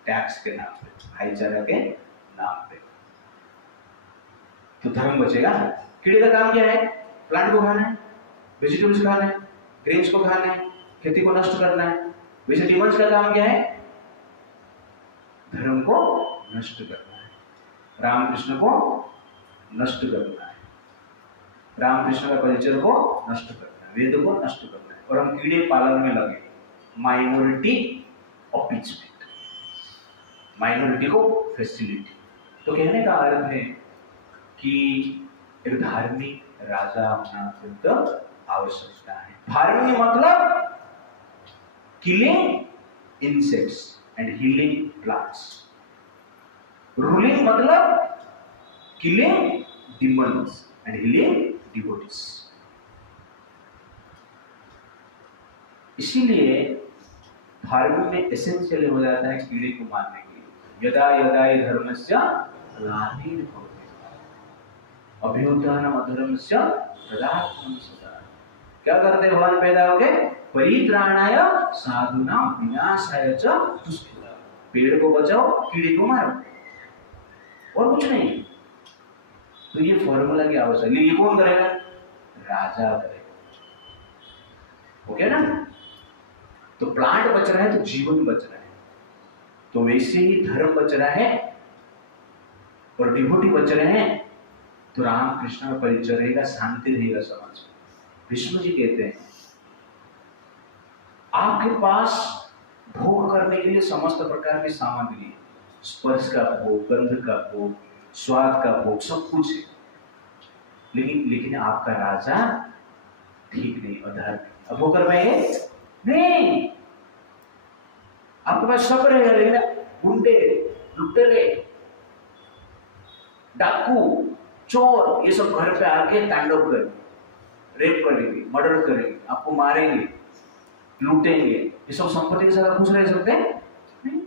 टैक्स के नाम पे, भाईचारा के नाम पे। तो धर्म बचेगा। कीड़े का काम क्या है? प्लांट को खाना है, वेजिटेबल्स खाना है, ग्रेन्स को खाना है, खेती को नष्ट करना है। वैसे डिमंस का काम क्या है? धर्म को नष्ट करना है, रामकृष्ण को नष्ट करना है, रामकृष्ण का कल्चर को नष्ट करना है, वेद को नष्ट करना है, और हम कीड़े पालन में लगे। माइनॉरिटी अपीचमेंट, माइनॉरिटी को फैसिलिटी। तो कहने का अर्थ है कि एक धार्मिक राजा होना अत्यंत आवश्यकता है। धार्मिक मतलब killing insects and healing plants. Ruling मतलब killing demons and healing devotees. इसीलिए धार्मिक में एसेंशियल हो जाता है कीड़े को मारने के लिए। यदा यदा धर्मस्य ग्लानिर्भवति अभ्युत्थानम् अधर्मस्य तदात्मनं सदा। क्या करते भगवान पैदा हो गए? परित्राणाय साधूनां विनाशाय च दुष्कृताः। पेड़ को बचाओ, कीड़े को मारो, और कुछ नहीं। तो ये फॉर्मूला की आवश्यकता। ये कौन करेगा? राजा करेगा। ओके ना? तो प्लांट बच रहा है तो जीवन बच रहा है, तो वैसे ही धर्म बच रहा है और डिवोटी बच रहे हैं, तो राम कृष्ण का परिचय रहेगा, शांति रहेगा समाज में। विष्णु जी कहते हैं आपके पास भोग करने के लिए समस्त प्रकार की सामग्री है, स्पर्श का भोग, गंध का भोग, स्वाद का भोग, सब कुछ है, लेकिन आपका राजा ठीक नहीं, अधार्मिक। अब वो कर पाएंगे नहीं। आपके पास सब रहेगा, लेकिन गुंडे, लुटेरे, डाकू, चोर, ये सब घर पे आके तांडव करेंगे, रेप करेंगे, मर्डर करेंगे, आपको मारेंगे, लूटेंगे। ये सब संपत्ति के साथ खुश रह सकते हैं? नहीं।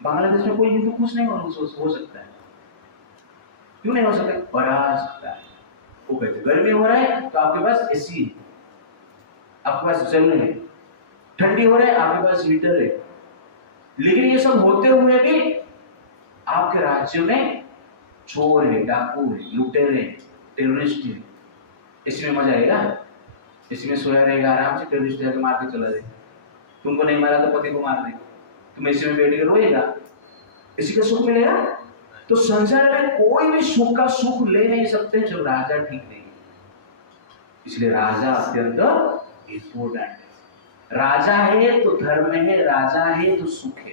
बांग्लादेश में कोई हिंदू खुश नहीं हो सकता है। क्यों नहीं हो सकता? अराजकता है। वो कहते गर्मी हो रहा है तो आपके पास एसी है, आपके पास जल है, ठंडी हो रहा है आपके पास हीटर है, लेकिन ये सब होते हुए भी आपके राज्य में चोर है, डाकू है, लुटेरे है, टेररिस्ट है। इसमें मजा आएगा? इसमें सोया रहेगा आराम से, टेररिस्ट जाके मार के चला जाएगा। तुमको नहीं मारा तो पति को मार देगा, तुम ऐसे में बैठ के रोएगा, इसी का सुख मिलेगा? तो संसार में कोई भी सुख का सुख ले नहीं सकते जब राजा ठीक नहीं है। इसलिए राजा अत्यंत इंपोर्टेंट है। राजा है तो धर्म है, राजा है तो सुख है,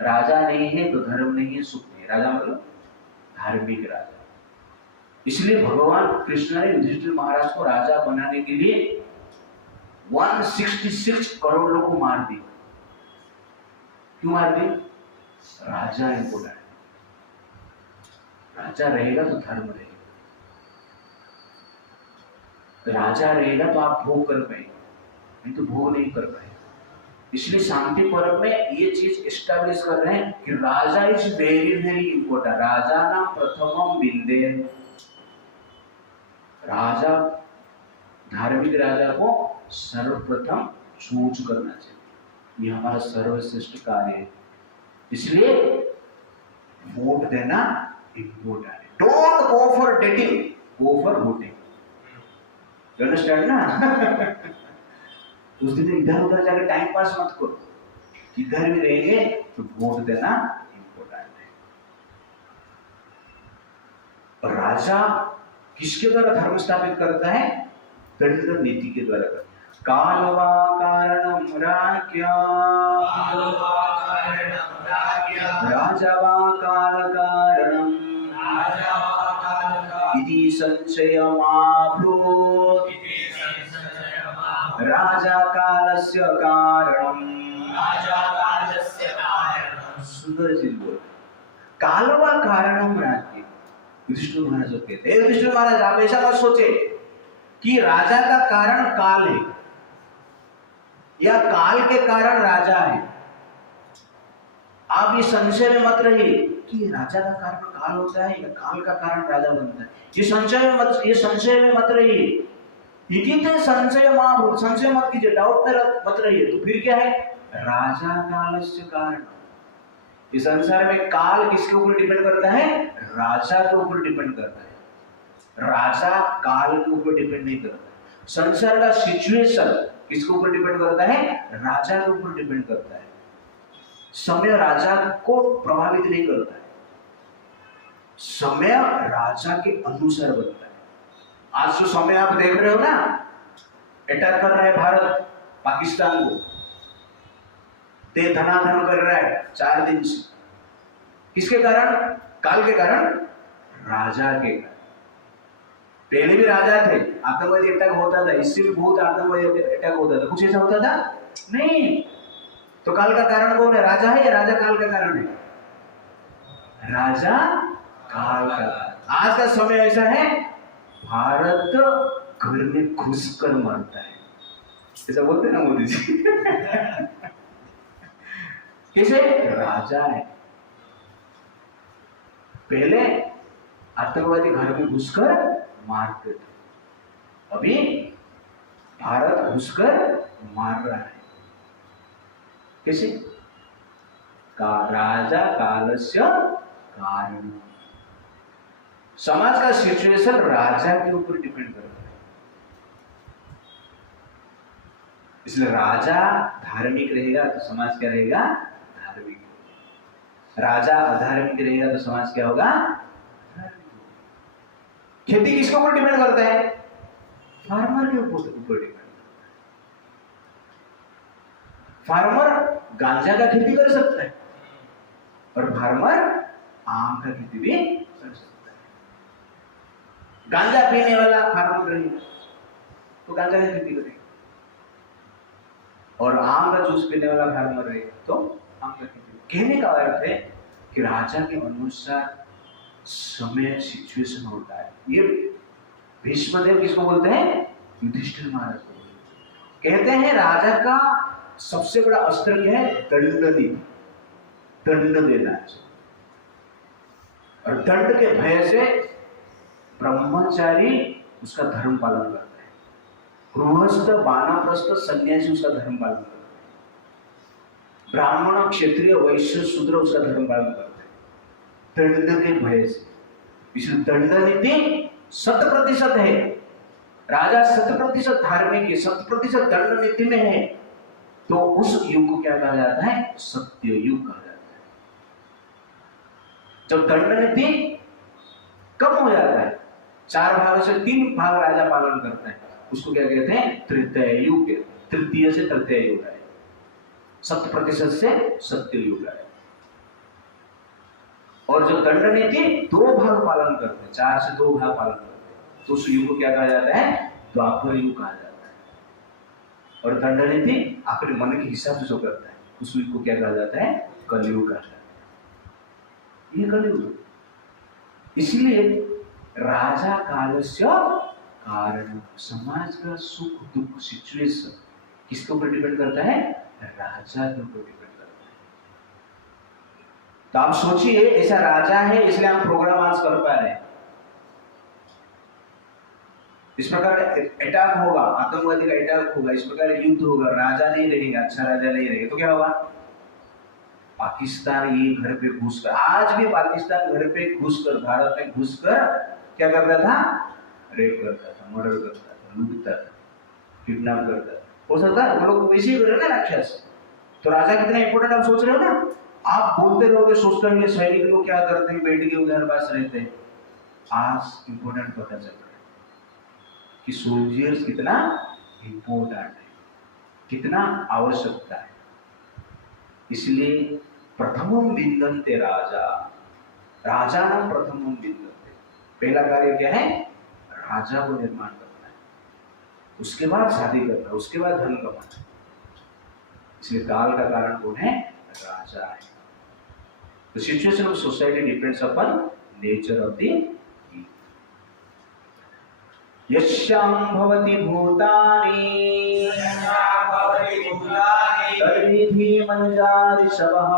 राजा नहीं है तो धर्म नहीं है, सुख नहीं। राजा मतलब धार्मिक राजा। इसलिए भगवान कृष्ण ने युधिष्ठिर महाराज को राजा बनाने के लिए 166 करोड़ लोगों को मार दिया। क्यों मार दिया? राजा इंपोर्टेंट है। राजा रहेगा तो धर्म रहेगा, राजा रहेगा तो आप भोग कर पाएंगे, नहीं तो भोग नहीं कर पाएंगे। इसलिए शांति पर्व में ये चीज एस्टैब्लिश कर रहे हैं कि राजा इज वेरी वेरी इंपोर्टेंट। राजा ना प्रथमम बिंदे। राजा, धार्मिक राजा को सर्वप्रथम चूज करना चाहिए, ये हमारा सर्वश्रेष्ठ कार्य है। इसलिए वोट देना इंपोर्टेंट है। Don't go for dating, go for voting. You understand ना? उस दिन इधर उधर जाकर टाइम पास मत करो, इधर भी रहेंगे तो वोट देना इंपोर्टेंट है। और राजा किसके द्वारा धर्म स्थापित करता है? दंड नीति के द्वारा करता है। कालवा कारणम राज्ञा, राजा वा काल कारणम, इति संशयमाभूत्, राजा कालस्य कारणम। सुंदर चीज बोल, कालवा कारणम राज्ञा। युधिष्ठिर महाराज कहते हैं, युधिष्ठिर महाराज आप ऐसा मत सोचे कि राजा का कारण काल है या काल के कारण राजा है। आप ये संशय में मत रहिए कि राजा का कारण काल होता है या काल का कारण राजा बनता है। ये संशय में मत रहिए। इति संशय मत कीजिए, डाउट में मत रहिए। तो फिर क्या है? राजा कालस्य कारण। इस संसार में काल किसके ऊपर डिपेंड करता है? राजा के ऊपर डिपेंड करता है। राजा काल के ऊपर डिपेंड नहीं करता। संसार का सिचुएशन किसके ऊपर डिपेंड करता है? राजा के ऊपर डिपेंड करता है। समय राजा को प्रभावित नहीं करता है, समय राजा के अनुसार बनता है। आज जो समय आप देख रहे हो ना, अटैक कर रहा है भारत पाकिस्तान को, दे धनाधन कर रहा है 4 दिन से। किसके कारण? काल के कारण, राजा के कारण। पहले भी राजा थे, आतंकवादी अटैक होता था, इससे भी बहुत आतंकवादी अटैक होता था, कुछ ऐसा होता था नहीं। तो काल का कारण कौन है? राजा है या राजा काल का कारण है? राजा काल का। आज का समय ऐसा है, भारत घर में घुसकर मरता है, ऐसा बोलते हैं ना मोदी जी। कैसे? राजा है। पहले आतंकवादी घर में घुसकर मारते थे, अभी भारत घुसकर मार रहा है। कैसे? का राजा कालस्य कारण। समाज का सिचुएशन राजा के ऊपर डिपेंड करता है। इसलिए राजा धार्मिक रहेगा तो समाज क्या रहेगा? धार्मिक। राजा अधार्मिक रहेगा तो समाज क्या होगा? खेती किसके ऊपर डिपेंड करता है? फार्मर के ऊपर डिपेंड करता है। फार्मर गांजा का खेती कर सकता है और फार्मर आम का खेती भी कर सकता है। गांजा पीने वाला फार्मर रहेगा तो गांजा की खेती करेगा, और आम का जूस पीने वाला फार्मर रहेगा तो आम का खेती। कहने का अर्थ है कि राजा के अनुसार समय सिचुएशन होता है। ये भीष्मदेव किसको बोलते हैं? युधिष्ठिर महाराज को बोलते हैं। कहते हैं राजा का सबसे बड़ा अस्त्र क्या है? दंड देना है, और दंड के भय से ब्रह्मचारी उसका धर्म पालन करता है, गृहस्थ वानप्रस्थ सन्यासी उसका धर्म पालन करता है, ब्राह्मण क्षत्रिय वैश्य शूद्र उसका धर्म पालन करता है, दंड के भय से। इसलिए दंड नीति 100% है। राजा 100% धार्मिक है, 100% दंड नीति में है, तो उस युग को क्या कहा जाता है? सत्य युग कहा जाता है। जब दंड नीति कम हो जाता है, 4 भागों से 3 भाग राजा पालन करता है, उसको क्या कहते हैं? तृतीय युग। तृतीय से तृतीय युग है, 100% से सत्य युग है। और जो दंड नीति 2 भाग पालन करते हैं, 4 से 2 भाग पालन करते हैं, तो उस युग को क्या कहा जाता है? द्वापर युग कहा जाता है। और दंड नीति अपने मन के हिसाब से जो करता है, उस युग को क्या कहा जाता है? कलयुग कहा जाता है। ये कलयुग। इसलिए राजा कालस्य कारण। समाज का सुख दुख सिचुएशन किसके ऊपर डिपेंड करता है? राजा के ऊपर डिपेंड करता है। तो आप सोचिए, ऐसा राजा है इसलिए हम प्रोग्राम आज कर पा रहे हैं। इस प्रकार अटैक होगा, आतंकवादी का अटैक होगा, इस प्रकार युद्ध होगा, राजा नहीं रहेगा, अच्छा राजा नहीं रहेगा, तो क्या होगा? पाकिस्तान ये घर पे घुसकर, आज भी पाकिस्तान घर पे घुसकर, भारत में घुसकर क्या करता था? रेप करता था, मर्डर करता था, लूटता था, किडनैप करता था। हो सकता है वो लोग वैसे ही कर रहे ना राक्षस। तो राजा कितना इंपोर्टेंट आप सोच रहे हो ना? आप बोलते रहोगे, सोचते रहोगे सैनिक लोग क्या करते हैं, बैठ के उधर पास रहते हैं। आज इंपोर्टेंट पता चल रहा है कि सोल्जर्स कितना इंपोर्टेंट है, कितना आवश्यकता है। इसलिए प्रथमम विन्दन्ते राजा, राजा नाम प्रथमम विन्दन्ते। पहला कार्य क्या है? राजा को निर्माण करना है, उसके बाद शादी करना, उसके बाद धन कमाना। इसलिए काल का कारण कौन है? राजा है। The situation of society depends upon nature of the king. यस्यां भवति भूतानि तद्विधि मनुजा ऋषभः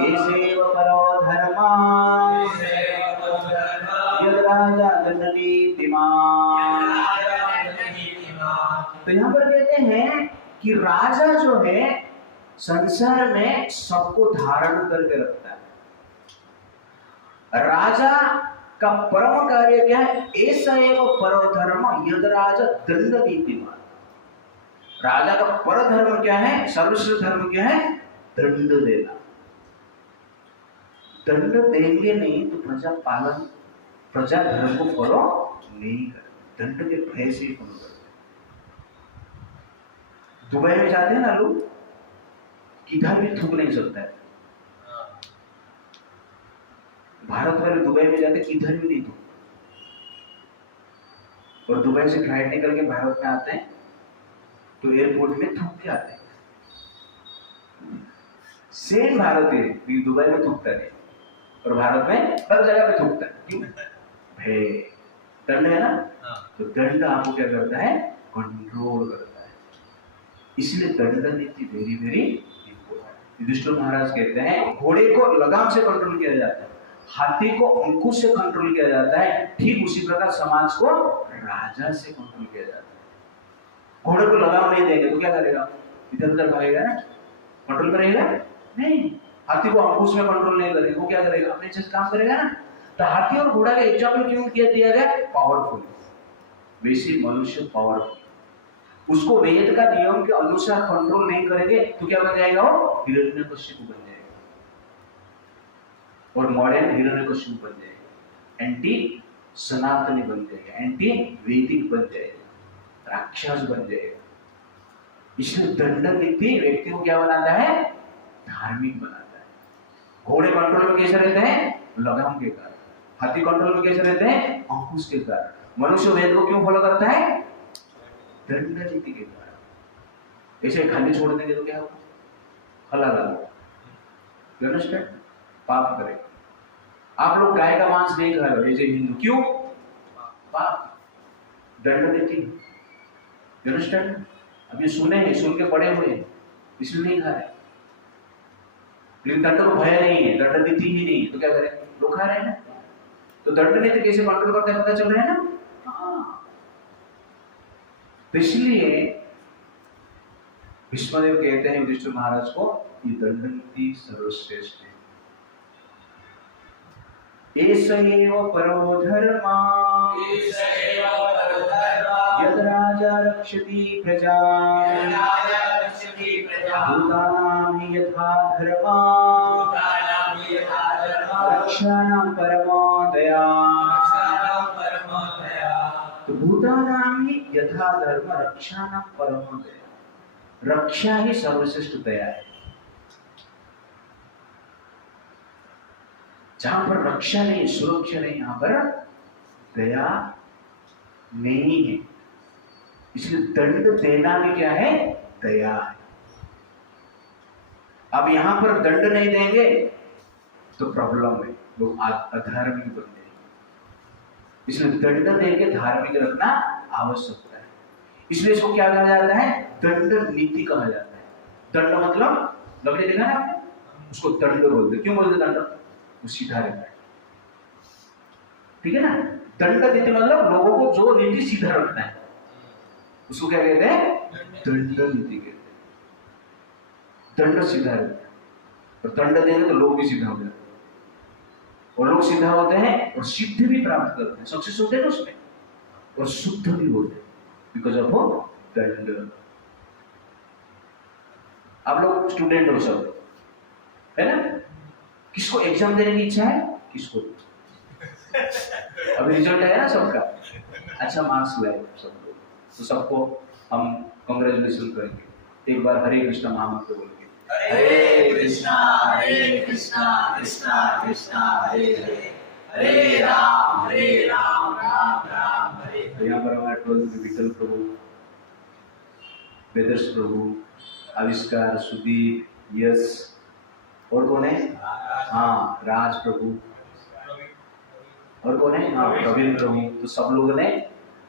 एषैव परो धर्मः यद् राजा दण्डनीतिमान्। तो यहाँ पर कहते हैं कि राजा जो है संसार में सबको धारण करके रखता है। राजा का परम कार्य क्या है? ऐसा एव परधर्म यद राजा दंड नीतिमान। राजा का परधर्म क्या है? सर्वश्रेष्ठ धर्म क्या है? दंड देना। दंड देंगे नहीं तो प्रजा पालन, प्रजा धर्म को फॉलो नहीं करते, दंड के भय से फॉलो करते। दुबई में जाते हैं ना लोग, किधर भी थूक नहीं सकता है। भारत वाले दुबई में जाते किधर भी नहीं थूक, और दुबई से फ्लाइट निकल के भारत में आते हैं तो एयरपोर्ट में थूक के आते हैं। सेम भारतीय भी दुबई में थूकता है और भारत में हर जगह पे थूकता है। क्यों? भय, दंड है ना, तो दंड आपको क्या करता है? कंट्रोल करता है। इसलिए दंड नीति वेरी वेरी इंपॉर्टेंट। युधिष्ठिर महाराज कहते हैं घोड़े को लगाम से कंट्रोल किया जाता है, हाथी को अंकुश से कंट्रोल किया जाता है, ठीक उसी प्रकार समाज को राजा से कंट्रोल किया जाता है। घोड़े को लगाम नहीं देंगे तो क्या करेगा? इधर उधर भागेगा ना, कंट्रोल करेगा नहीं। हाथी को अंकुश में कंट्रोल नहीं करेगा, वो क्या करेगा? अपने जैसे काम करेगा ना। तो हाथी और घोड़ा का एग्जाम्पल क्यों दिया गया? पावरफुल। वैसे मनुष्य पावरफुल, उसको वेद का नियम के अनुसार कंट्रोल नहीं करेंगे तो क्या बन जाएगा? वो हिरण्यकशिपु बन जाएगा, और मॉडर्न हिरण्यकशिपु बन जाएगा, एंटी सनातनी बन जाएगा, एंटी वैदिक बन जाएगा, राक्षस बन जाएगा। इसलिए दंड नीति व्यक्ति को क्या बनाता है? धार्मिक बनाता है। घोड़े कंट्रोल में कैसे रहते हैं? लगाम के कारण। हाथी कंट्रोल में कैसे रहते हैं? अंकुश के कारण। मनुष्य वेद को क्यों फॉलो करता है? दंड नीति के कारण। ऐसे खाली छोड़ देंगे तो क्या होगा? हलाल अंडरस्टैंड? पाप करे। आप लोग गाय का मांस नहीं खा रहे जैसे हिंदू, क्यों? पाप, दंड नीति। अंडरस्टैंड? अभी सुने हैं, सुन के पड़े हुए हैं, इसलिए नहीं खा रहे। लेकिन दंड को भय नहीं है, दंड नीति ही नहीं है, तो क्या करें? लोग खा रहे हैं ना। तो दंड नीति कैसे कंट्रोल करते हैं पता चल रहा है ना? तो इसलिए भीष्मदेव कहते हैं युधिष्ठिर महाराज को, ये दंड नीति सर्वश्रेष्ठ है। एष एव परो धर्मा यद राजा रक्षति प्रजा भूतानां हि यथा धर्मा रक्षाणां परमो दया। तो भूतानां हि यथा धर्म रक्षाणां परमो दया। रक्षा ही सर्वश्रेष्ठ दया है। जहां पर रक्षा नहीं, सुरक्षा नहीं, यहां पर दया नहीं है। इसलिए दंड देना भी क्या है? दया है। अब यहां पर दंड नहीं देंगे तो प्रॉब्लम है, लोग अधार्मिक बन जाएंगे। इसलिए दंड देके धार्मिक रखना आवश्यकता है। इसलिए इसको क्या कहा जाता है? दंड नीति कहा जाता है। दंड मतलब लकड़ी देखा ना आपने, उसको दंड बोलते। क्यों बोलते दंड? वो सीधा रहता है, ठीक है ना। दंड नीति मतलब लोगों को जो नीति सीधा रखना है उसको क्या कहते हैं? दंड नीति कहते हैं। दंड सीधा रहता है, और दंड देंगे तो लोग भी सीधा हो जाते हैं, और लोग सीधा होते हैं और सिद्धि भी प्राप्त करते हैं, सक्सेस होते हैं उसमें, और शुद्ध भी होते हैं बिकॉज ऑफ वो दंड। आप लोग स्टूडेंट हो सब, है ना? किसको एग्जाम देने की इच्छा है? किसको? अभी रिजल्ट आया ना सबका, अच्छा मार्क्स लाए सब लोग, तो सबको हम कांग्रेचुलेशन करेंगे। एक बार हरे कृष्णा महामंत्र बोलेंगे, हरे कृष्णा कृष्णा कृष्णा हरे हरे, हरे राम राम राम हरे। तो यहाँ पर हमारे 12th में विठल प्रभु, वेदर्श प्रभु, आविष्कार, सुदीप, यश, और कौन है? हाँ, राज प्रभु, और कौन है? हाँ, प्रवीण प्रभु। तो सब लोगों ने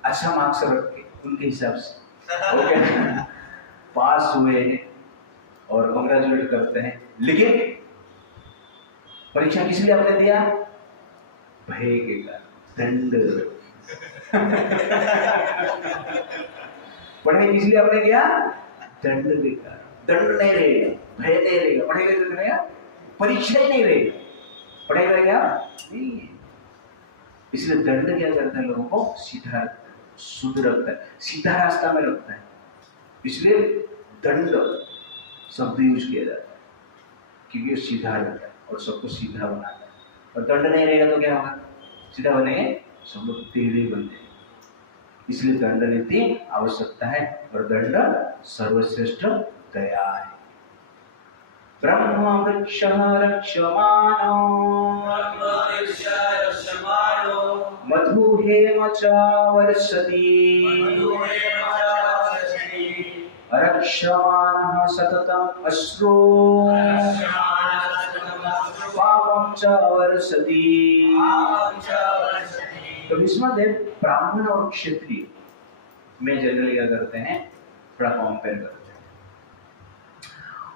अच्छा मार्क्स रख के उनके हिसाब से ओके पास हुए और कांग्रेचुलेट करते हैं। लेकिन परीक्षा किस लिए आपने दिया? भय के कारण, दंड। पढ़ाई किस लिए आपने किया? दंड के कारण। दंड नहीं रहेगा, भय नहीं रहेगा, पढ़ाई करेगा, परीक्षा ही नहीं रहेगा, पढ़ाई करेगा नहीं। इसलिए दंड क्या करता है, लोगों को सीधा रखता है, शुद्ध रखता है, सीधा रास्ता में रखता है। इसलिए दंड शब्द यूज किया जाता है, क्योंकि सीधा रहता है और सबको सीधा बनाता है। और दंड नहीं रहेगा तो क्या होगा, सीधा बनेंगे सब लोग टेढ़े बन जाएंगे। इसलिए दंड नीति आवश्यकता है, और दंड सर्वश्रेष्ठ दया है। ब्रह्म वृक्ष रक्षमाणो मधु हेम च वर्षति रक्षमाणः सततम् अश्रु पापं च वर्षति। तो भीष्मदेव ब्राह्मण और क्षत्रिय में जनरली क्या करते हैं, थोड़ा कंपेयर करते हैं।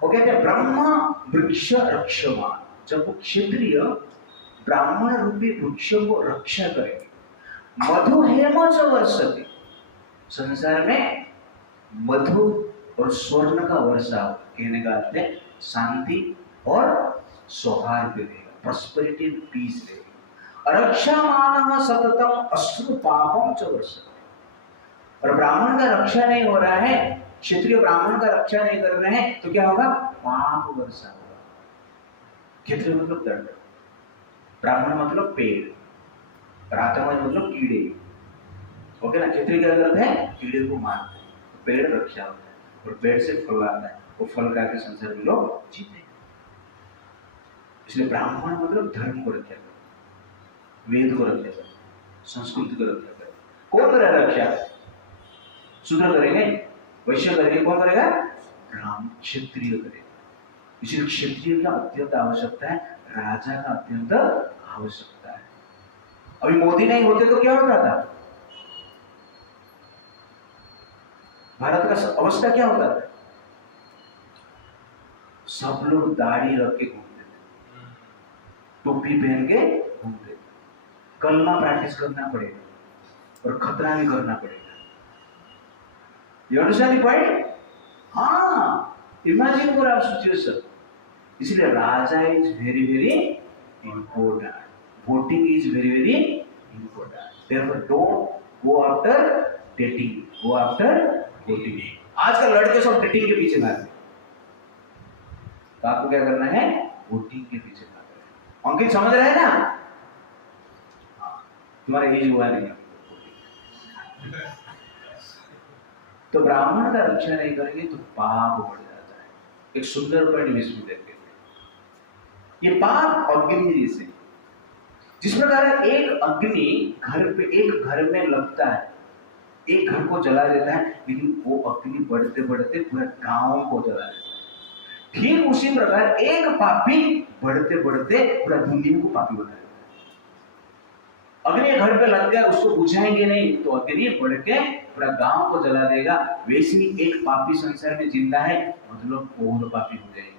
वो कहते हैं ब्रह्म वृक्ष रक्षमान, जब वो क्षत्रिय ब्राह्मण रूपी वृक्ष को रक्षा करेंगे, मधु हेम च वर्षति, संसार में मधु और स्वर्ण का वर्षा, कहने का अर्थ है शांति और सौहार्द रहेगा, प्रॉस्पेरिटी पीस रहेगी। रक्षामानः सततम अश्रु पापम च वर्षति, और ब्राह्मण का रक्षा नहीं हो रहा है, क्षत्रिय ब्राह्मण का रक्षा नहीं कर रहे हैं, तो क्या होगा, पाप वर्षा होगा। क्षत्रिय मतलब दंड, ब्राह्मण मतलब पेड़, रातमज मतलब कीड़े। ओके ना, क्षत्रिय क्या करते हैं, कीड़े को मारते हैं, तो पेड़ रक्षा होता है, और पेड़ से फल आता है, वो फल खा के संसार में लोग जीते हैं। इसलिए ब्राह्मण मतलब धर्म को रक्षा करता, वेद को रक्षा करता, संस्कृति को रक्षा करता। कौन करेगा रक्षा, शूद्र करेंगे, वैश्य करेंगे, कौन करेगा, ब्राह्मण क्षत्रिय करेगा। इसलिए क्षत्रिय का अत्यंत आवश्यकता है, राजा का अत्यंत आवश्यकता है। अभी मोदी नहीं होते तो क्या होता था, भारत का अवस्था क्या होता था, सब लोग दाढ़ी रख के घूमते थे, टोपी पहन के घूमते थे। कलमा प्रैक्टिस करना पड़ेगा और खतरा भी करना पड़ेगा। You understand the point? हाँ, imagine for our situation. इसलिए राजा is very very important. Voting is very very important. Therefore, don't go after dating. Go after voting. आजकल लड़के सब डेटिंग के पीछे भाग रहे हैं, तो आपको क्या करना है, वोटिंग के पीछे भागना है। अंकित समझ रहे हैं ना? तुम्हारा एज हुआ नहीं। तो ब्राह्मण का रक्षा नहीं करेंगे तो पाप बढ़ जाता है। एक सुंदर पॉइंट विष्णु देते हैं, ये पाप अग्नि से, जिस प्रकार एक अग्नि घर पे, एक घर में लगता है, एक घर को जला देता है, लेकिन वो अग्नि बढ़ते बढ़ते पूरे गांव को जला देता है। ठीक उसी प्रकार एक पापी बढ़ते बढ़ते पूरा दुनिया को पापी बना देता है। अग्नि घर पे लग गया, उसको बुझाएंगे नहीं तो अग्नि बढ़ के पूरा गांव को जला देगा। वैसे ही एक पापी संसार में जिंदा है, मतलब और पापी हो जाएंगे।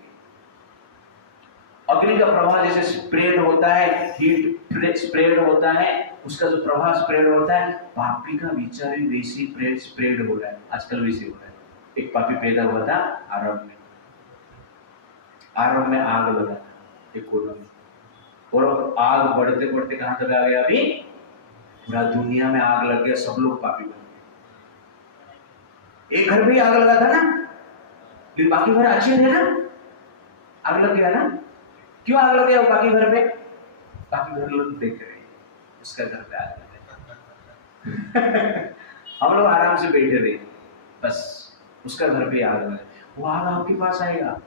अग्नि का प्रभाव जैसे स्प्रेड होता है, हीट स्प्रेड होता है, उसका जो प्रभाव स्प्रेड होता है, पापी का विचार भी वैसे ही स्प्रेड हो रहा है। आजकल वैसे हो रहा है। एक पापी पैदा हुआ था अरब में आग लगा था एक कोने में, और आग बढ़ते बढ़ते कहां तक आ गया, अभी पूरा दुनिया में आग लग गया, सब लोग पापी बन गए। एक घर पे आग लगा था ना, लेकिन बाकी घर अच्छे थे ना, आग लग गया ना। क्यों आग लग गया वो बाकी घर पे? बाकी घर लोग देख रहे हैं, उसका घर पे आग लगा। हम लोग आराम से बैठे रहे, बस उसका घर पे आग लगा। वो आग आपके पास आएगा।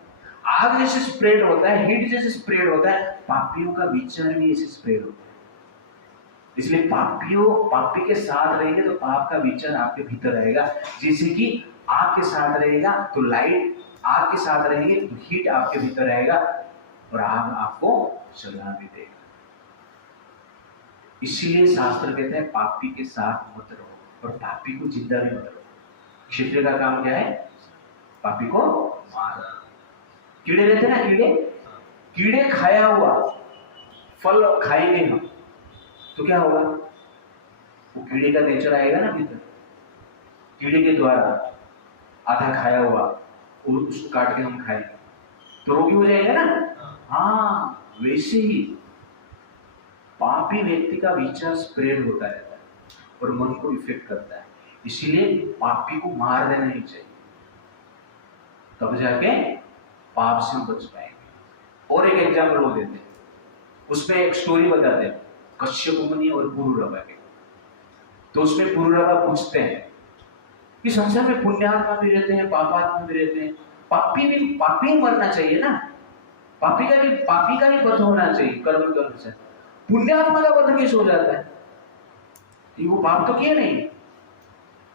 आग जैसे स्प्रेड होता है, हीट जैसे स्प्रेड होता है, पापियों का विचार भी ऐसे स्प्रेड होता है। इसलिए पापी के साथ रहेंगे तो पाप का विचार आपके भीतर रहेगा। जैसे कि आग के साथ रहेगा तो लाइट, आग के साथ रहेंगे तो हीट आपके भीतर रहेगा और आग आपको जला भी देगा। इसलिए शास्त्र कहते हैं पापी के साथ मत रहो और पापी को जिंदा भी मत रहो। क्षत्रिय का काम क्या है? पापी को मारना। कीड़े रहते ना, कीड़े खाया हुआ फल खाएंगे हम तो क्या होगा? वो कीड़े का नेचर आएगा ना भीतर। कीड़े के द्वारा आधा खाया हुआ और उसको काट के हम खाएंगे तो रोगी हो जाएगा ना। हाँ, वैसे ही पापी व्यक्ति का विचार स्प्रेड होता रहता है और मन को इफेक्ट करता है, इसलिए पापी को मार देना ही चाहिए, तब जाके पाप से बच पाएंगे। और एक एग्जाम्पल वो देते हैं, उसमें एक स्टोरी बताते हैं कश्यप मुनि और पुरुरवा के। तो उसमें पुरुरवा पूछते हैं कि संसार में पुण्यात्मा भी रहते हैं, पापात्मा भी रहते हैं, पापी मरना चाहिए ना, पापी का भी वध होना चाहिए कर्म के अनुसार, पुण्यात्मा का वध कैसे हो जाता है? वो पाप तो किए नहीं।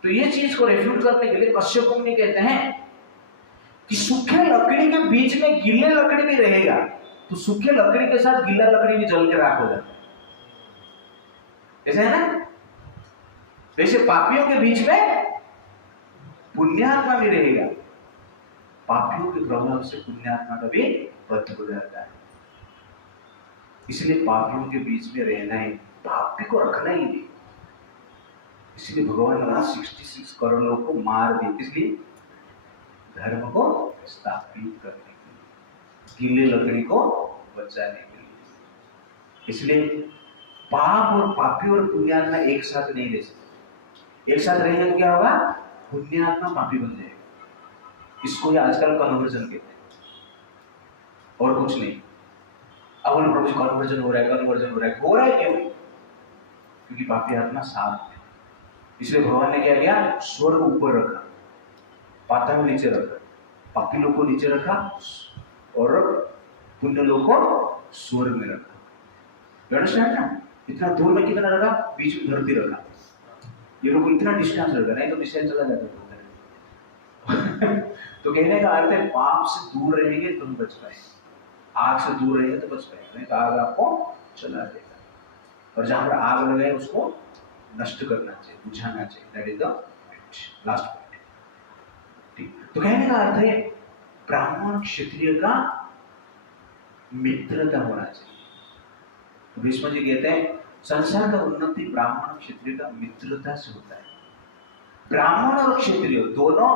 तो ये चीज को रेफ्यूट करने के लिए कश्यप मुनि कहते हैं कि सूखे लकड़ी के बीच में गीले लकड़ी भी रहेगा, तो सूखे लकड़ी के साथ गीला लकड़ी भी जल के राख हो जाता है, ऐसा है ना? वैसे पापियों के बीच में पुण्यात्मा भी रहेगा, पापियों के प्रभाव से पुण्यात्मा का भी वध हो जाता है। इसलिए पापियों के बीच में रहना ही, पापी को रखना ही नहीं। इसलिए भगवान ने 66 करोड़ लोगों को मार दिया, इसलिए धर्म को स्थापित करने के लिए, गीले लकड़ी को बचाने के लिए। इसलिए पाप और पापी और पुण्यात्मा एक साथ नहीं रह सकते। एक साथ रहेंगे तो क्या होगा? पुण्यात्मा पापी बन जाएगा। इसको ही आजकल कन्वर्जन कहते हैं, और कुछ नहीं। अब प्रभु कन्वर्जन हो रहा है, हो रहा है क्यों? क्योंकि पापी आत्मा साथ है। इसलिए भगवान ने क्या किया? स्वर्ग ऊपर रखा, पाताल नीचे रखा, पापी लोग को नीचे रखा और पुण्य लोग को स्वर्ग में रखा। अंडरस्टैंड ना? इतना दूर में कितना रखा? बीच में धरती रखा। ये लोग इतना डिस्टेंस रखा, नहीं तो डिस्टेंस चला जाता तो कहने का अर्थ है पाप से दूर रहेंगे तुम बच पाएंगे, आग से दूर रहेंगे तो बच पाएंगे, नहीं तो आग आपको चला देगा। और जहां पर आग लगे उसको नष्ट करना चाहिए, बुझाना चाहिए। That is the last point. ठीक, तो कहने का अर्थ है ब्राह्मण क्षत्रिय का मित्रता होना चाहिए। तो भीष्म जी कहते हैं संसार का उन्नति ब्राह्मण क्षत्रिय का मित्रता से होता है। ब्राह्मण और क्षत्रिय दोनों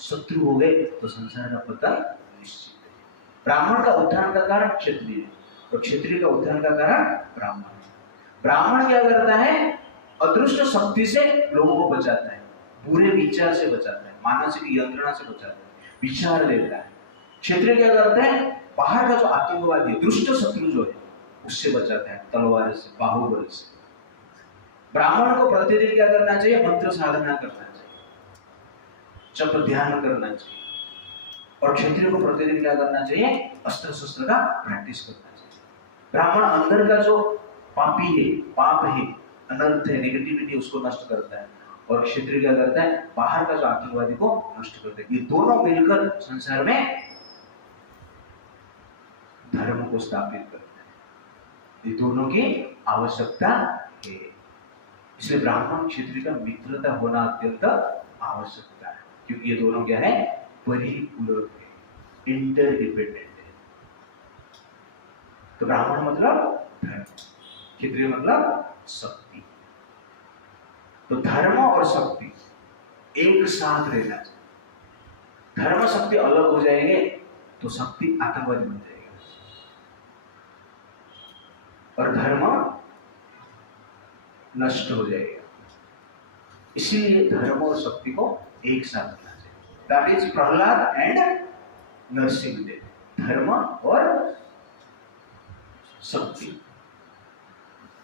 शत्रु हो गए तो संसार का पतन निश्चित है। ब्राह्मण का उत्थान का कारण क्षत्रिय है और क्षत्रिय का उत्थान का कारण ब्राह्मण है। ब्राह्मण क्या करता है? अदृष्ट शक्ति से लोगों को बचाता है, बुरे विचार से बचाता है, मानसिक यंत्रणा से बचाता है, विचार देता है। क्षत्रिय क्या करता है? बाहर का जो आतंकवादी दुष्ट शत्रु जो है उससे बचाता है, तलवार से, बाहुबल से। ब्राह्मण को प्रतिदिन क्या करना चाहिए? मंत्र साधना करना चाहिए, जप ध्यान करना चाहिए। और क्षत्रिय को प्रतिदिन क्या करना चाहिए? अस्त्र शस्त्र का प्रैक्टिस करना चाहिए। ब्राह्मण अंदर का जो पापी है, पाप है, अनर्थ है, नेगेटिविटी, उसको नष्ट करता है, और क्षत्रिय क्या करता है? बाहर का जो आतंकवादी को नष्ट करता है। ये दोनों मिलकर संसार में धर्म को स्थापित करते हैं। ये दोनों की आवश्यकता है। इसलिए ब्राह्मण क्षत्रिय का मित्रता होना अत्यंत आवश्यकता है, क्योंकि ये दोनों क्या है? परिपूरक है, इंटरडिपेंडेंट है। तो ब्राह्मण मतलब धर्म, क्षत्रिय मतलब शक्ति। तो धर्म और शक्ति एक साथ रहना चाहिए। धर्म शक्ति अलग हो जाएंगे तो शक्ति आतंकवादी बन जाएगा, और धर्म नष्ट हो जाएगा। इसीलिए धर्म और शक्ति को एक साथ रखना चाहिए। That is Prahlad and Narsinghdev, धर्म और शक्ति।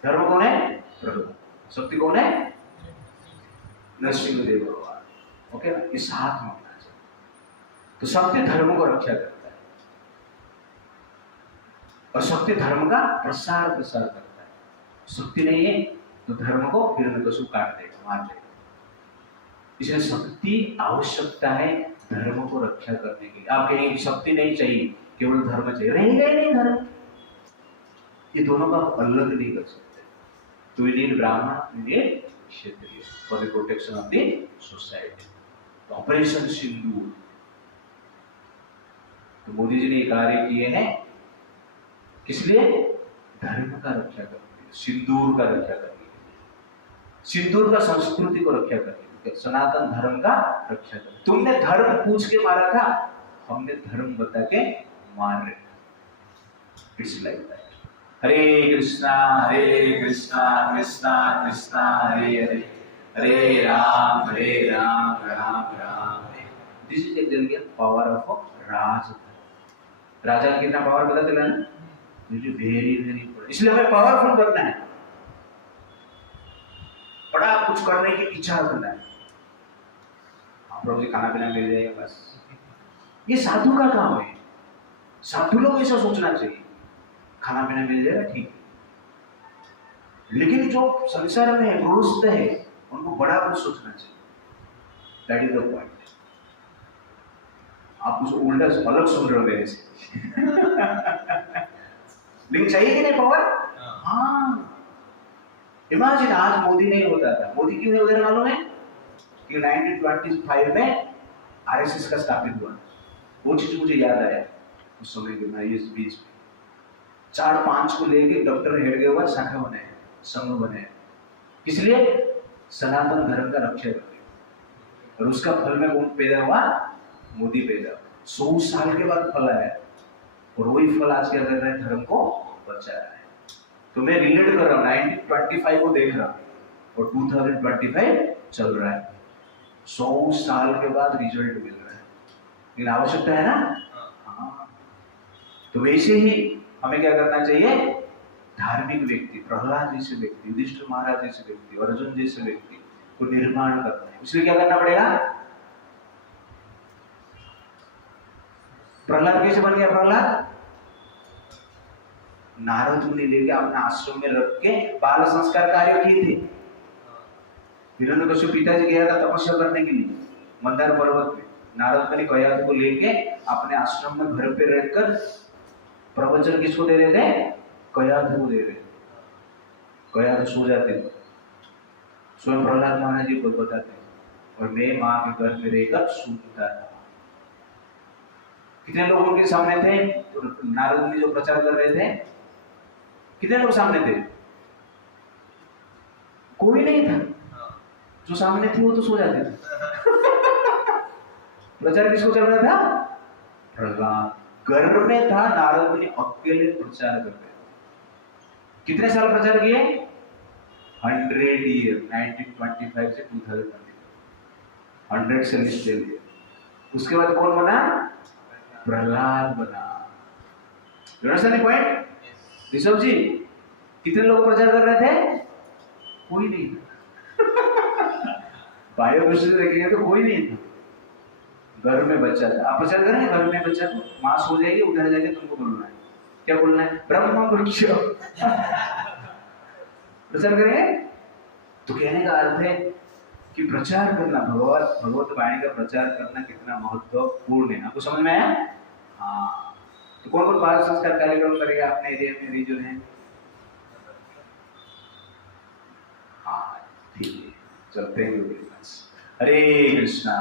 धर्म कौन है? प्रहलाद। शक्ति कौन है? नरसिंहदेव भगवान। ओके ना? ये साथ में होना चाहिए। तो शक्ति धर्म को रक्षा करता है और शक्ति धर्म का प्रसार करता है। शक्ति नहीं है तो धर्म को हिरण्यकशिपु काट देगा, मार देगा। इसलिए शक्ति आवश्यकता है धर्म को रक्षा करने के लिए। आप कहेंगे शक्ति नहीं चाहिए, केवल धर्म चाहिए, रहेगा ही नहीं धर्म। ये दोनों का अलग नहीं कर सकते। तो we need Brahmin, we need Kshatriya for the protection of the society. Operation Sindoor, तो मोदी जी ने कार्य किए हैं किस लिए? धर्म का रक्षा करने के लिए, सिंदूर का रक्षा करने के लिए, सिंदूर का संस्कृति को रक्षा करने के लिए, सनातन धर्म का रक्षा करने। तुमने धर्म पूछ के मारा था, हमने धर्म बता के मार रहे। It's like that, Krishna Krishna Krishna Krishna Hare Hare, Hare Ram Ram Ram Hare. This is actually power of raj. राजा का कितना पावर पता चला ना? मुझे वेरी वेरी, इसलिए हमें पावरफुल बनना है, बड़ा कुछ करने की इच्छा करना है। आप लोग खाना पीना मिल जाएगा बस, ये साधु का काम है। साधु लोग ऐसा सोचना चाहिए, खाना पीना मिल जाएगा ठीक है। लेकिन जो संसार में गृहस्थ है उनको बड़ा कुछ सोचना चाहिए। That is the point. आप कुछ उल्टा अलग सुन रहे हो मेरे से। लेकिन चाहिए कि नहीं पावर? हाँ। इमेजिन आज मोदी नहीं होता था। मोदी क्यों नहीं होता मालूम है? कि 1925 में आरएसएस का स्थापित हुआ। वो चीज मुझे याद आया उस समय के मैं इस बीच में 4-5 को लेके डॉक्टर हेडगेवार शाखा बने, संघ बने, इसलिए सनातन धर्म का रक्षा करते। और उसका फल में कौन पैदा हुआ? मोदी पैदा हुआ। 100 साल के बाद फल आया और वही फल आज क्या कर रहा है? धर्म को बचा रहा है। तो मैं रिलेट कर रहा हूँ, 1925 को देख रहा हूँ और 2025 चल रहा है। 100 साल के बाद रिजल्ट मिल रहा है, लेकिन आवश्यकता है ना? हाँ। तो वैसे ही हमें क्या करना चाहिए? धार्मिक व्यक्ति, प्रहलाद जैसे व्यक्ति, युधिष्ठिर महाराज जैसे व्यक्ति, अर्जुन जैसे व्यक्ति को निर्माण करना है। इसलिए क्या करना पड़ेगा? प्रहलाद कैसे बन गया? प्रहलाद नारद मुनि लेके अपने आश्रम में रख के बाल संस्कार कार्य किए थे। हिरण्यकश्यप पिताजी गया था तपस्या करने के लिए मंदार पर्वत में। नारद मुनि कयाधु को लेके अपने आश्रम में घर पे रहकर प्रवचन किसको दे रहे थे? कयाधु को दे रहे थे। कयाधु सो जाते थे, स्वयं प्रहलाद महाराज जी को बताते और मैं माँ के घर में रहकर सुनता था। कितने लोग उनके सामने थे? नारद मुनि जो प्रचार कर रहे थे, कितने लोग सामने थे? कोई नहीं था। जो सामने थे वो तो सो जाते थे। प्रचार किसको चल रहा था? प्रहलाद घर में था। नारद मुनि अकेले प्रचार कर रहे थे। कितने साल प्रचार किए? 100 ईयर, 1925 से 2020, 100 से लिस्ट ले लिए। उसके बाद कौन बना? प्रहलाद बना। पॉइंट ऋषभ जी, कितने लोग प्रचार कर रहे थे? कोई नहीं था। बायोदृष्टि से देखेंगे तो कोई नहीं था। घर में बच्चा था। आप प्रचार करेंगे घर में बच्चा को, मां सो जाएगी, उधर जाके तुमको बोलना है। क्या बोलना है? ब्रह्म वृक्ष। प्रचार करेंगे? तो कहने का अर्थ है कि प्रचार करना, भगवत वाणी का प्रचार करना कितना महत्वपूर्ण है। आपको समझ में आया? हाँ। तो कौन कौन बाल संस्कार कार्यक्रम करेगा अपने एरिया में, रीजन है? हाँ ठीक है, चलते हैं। हरे कृष्णा।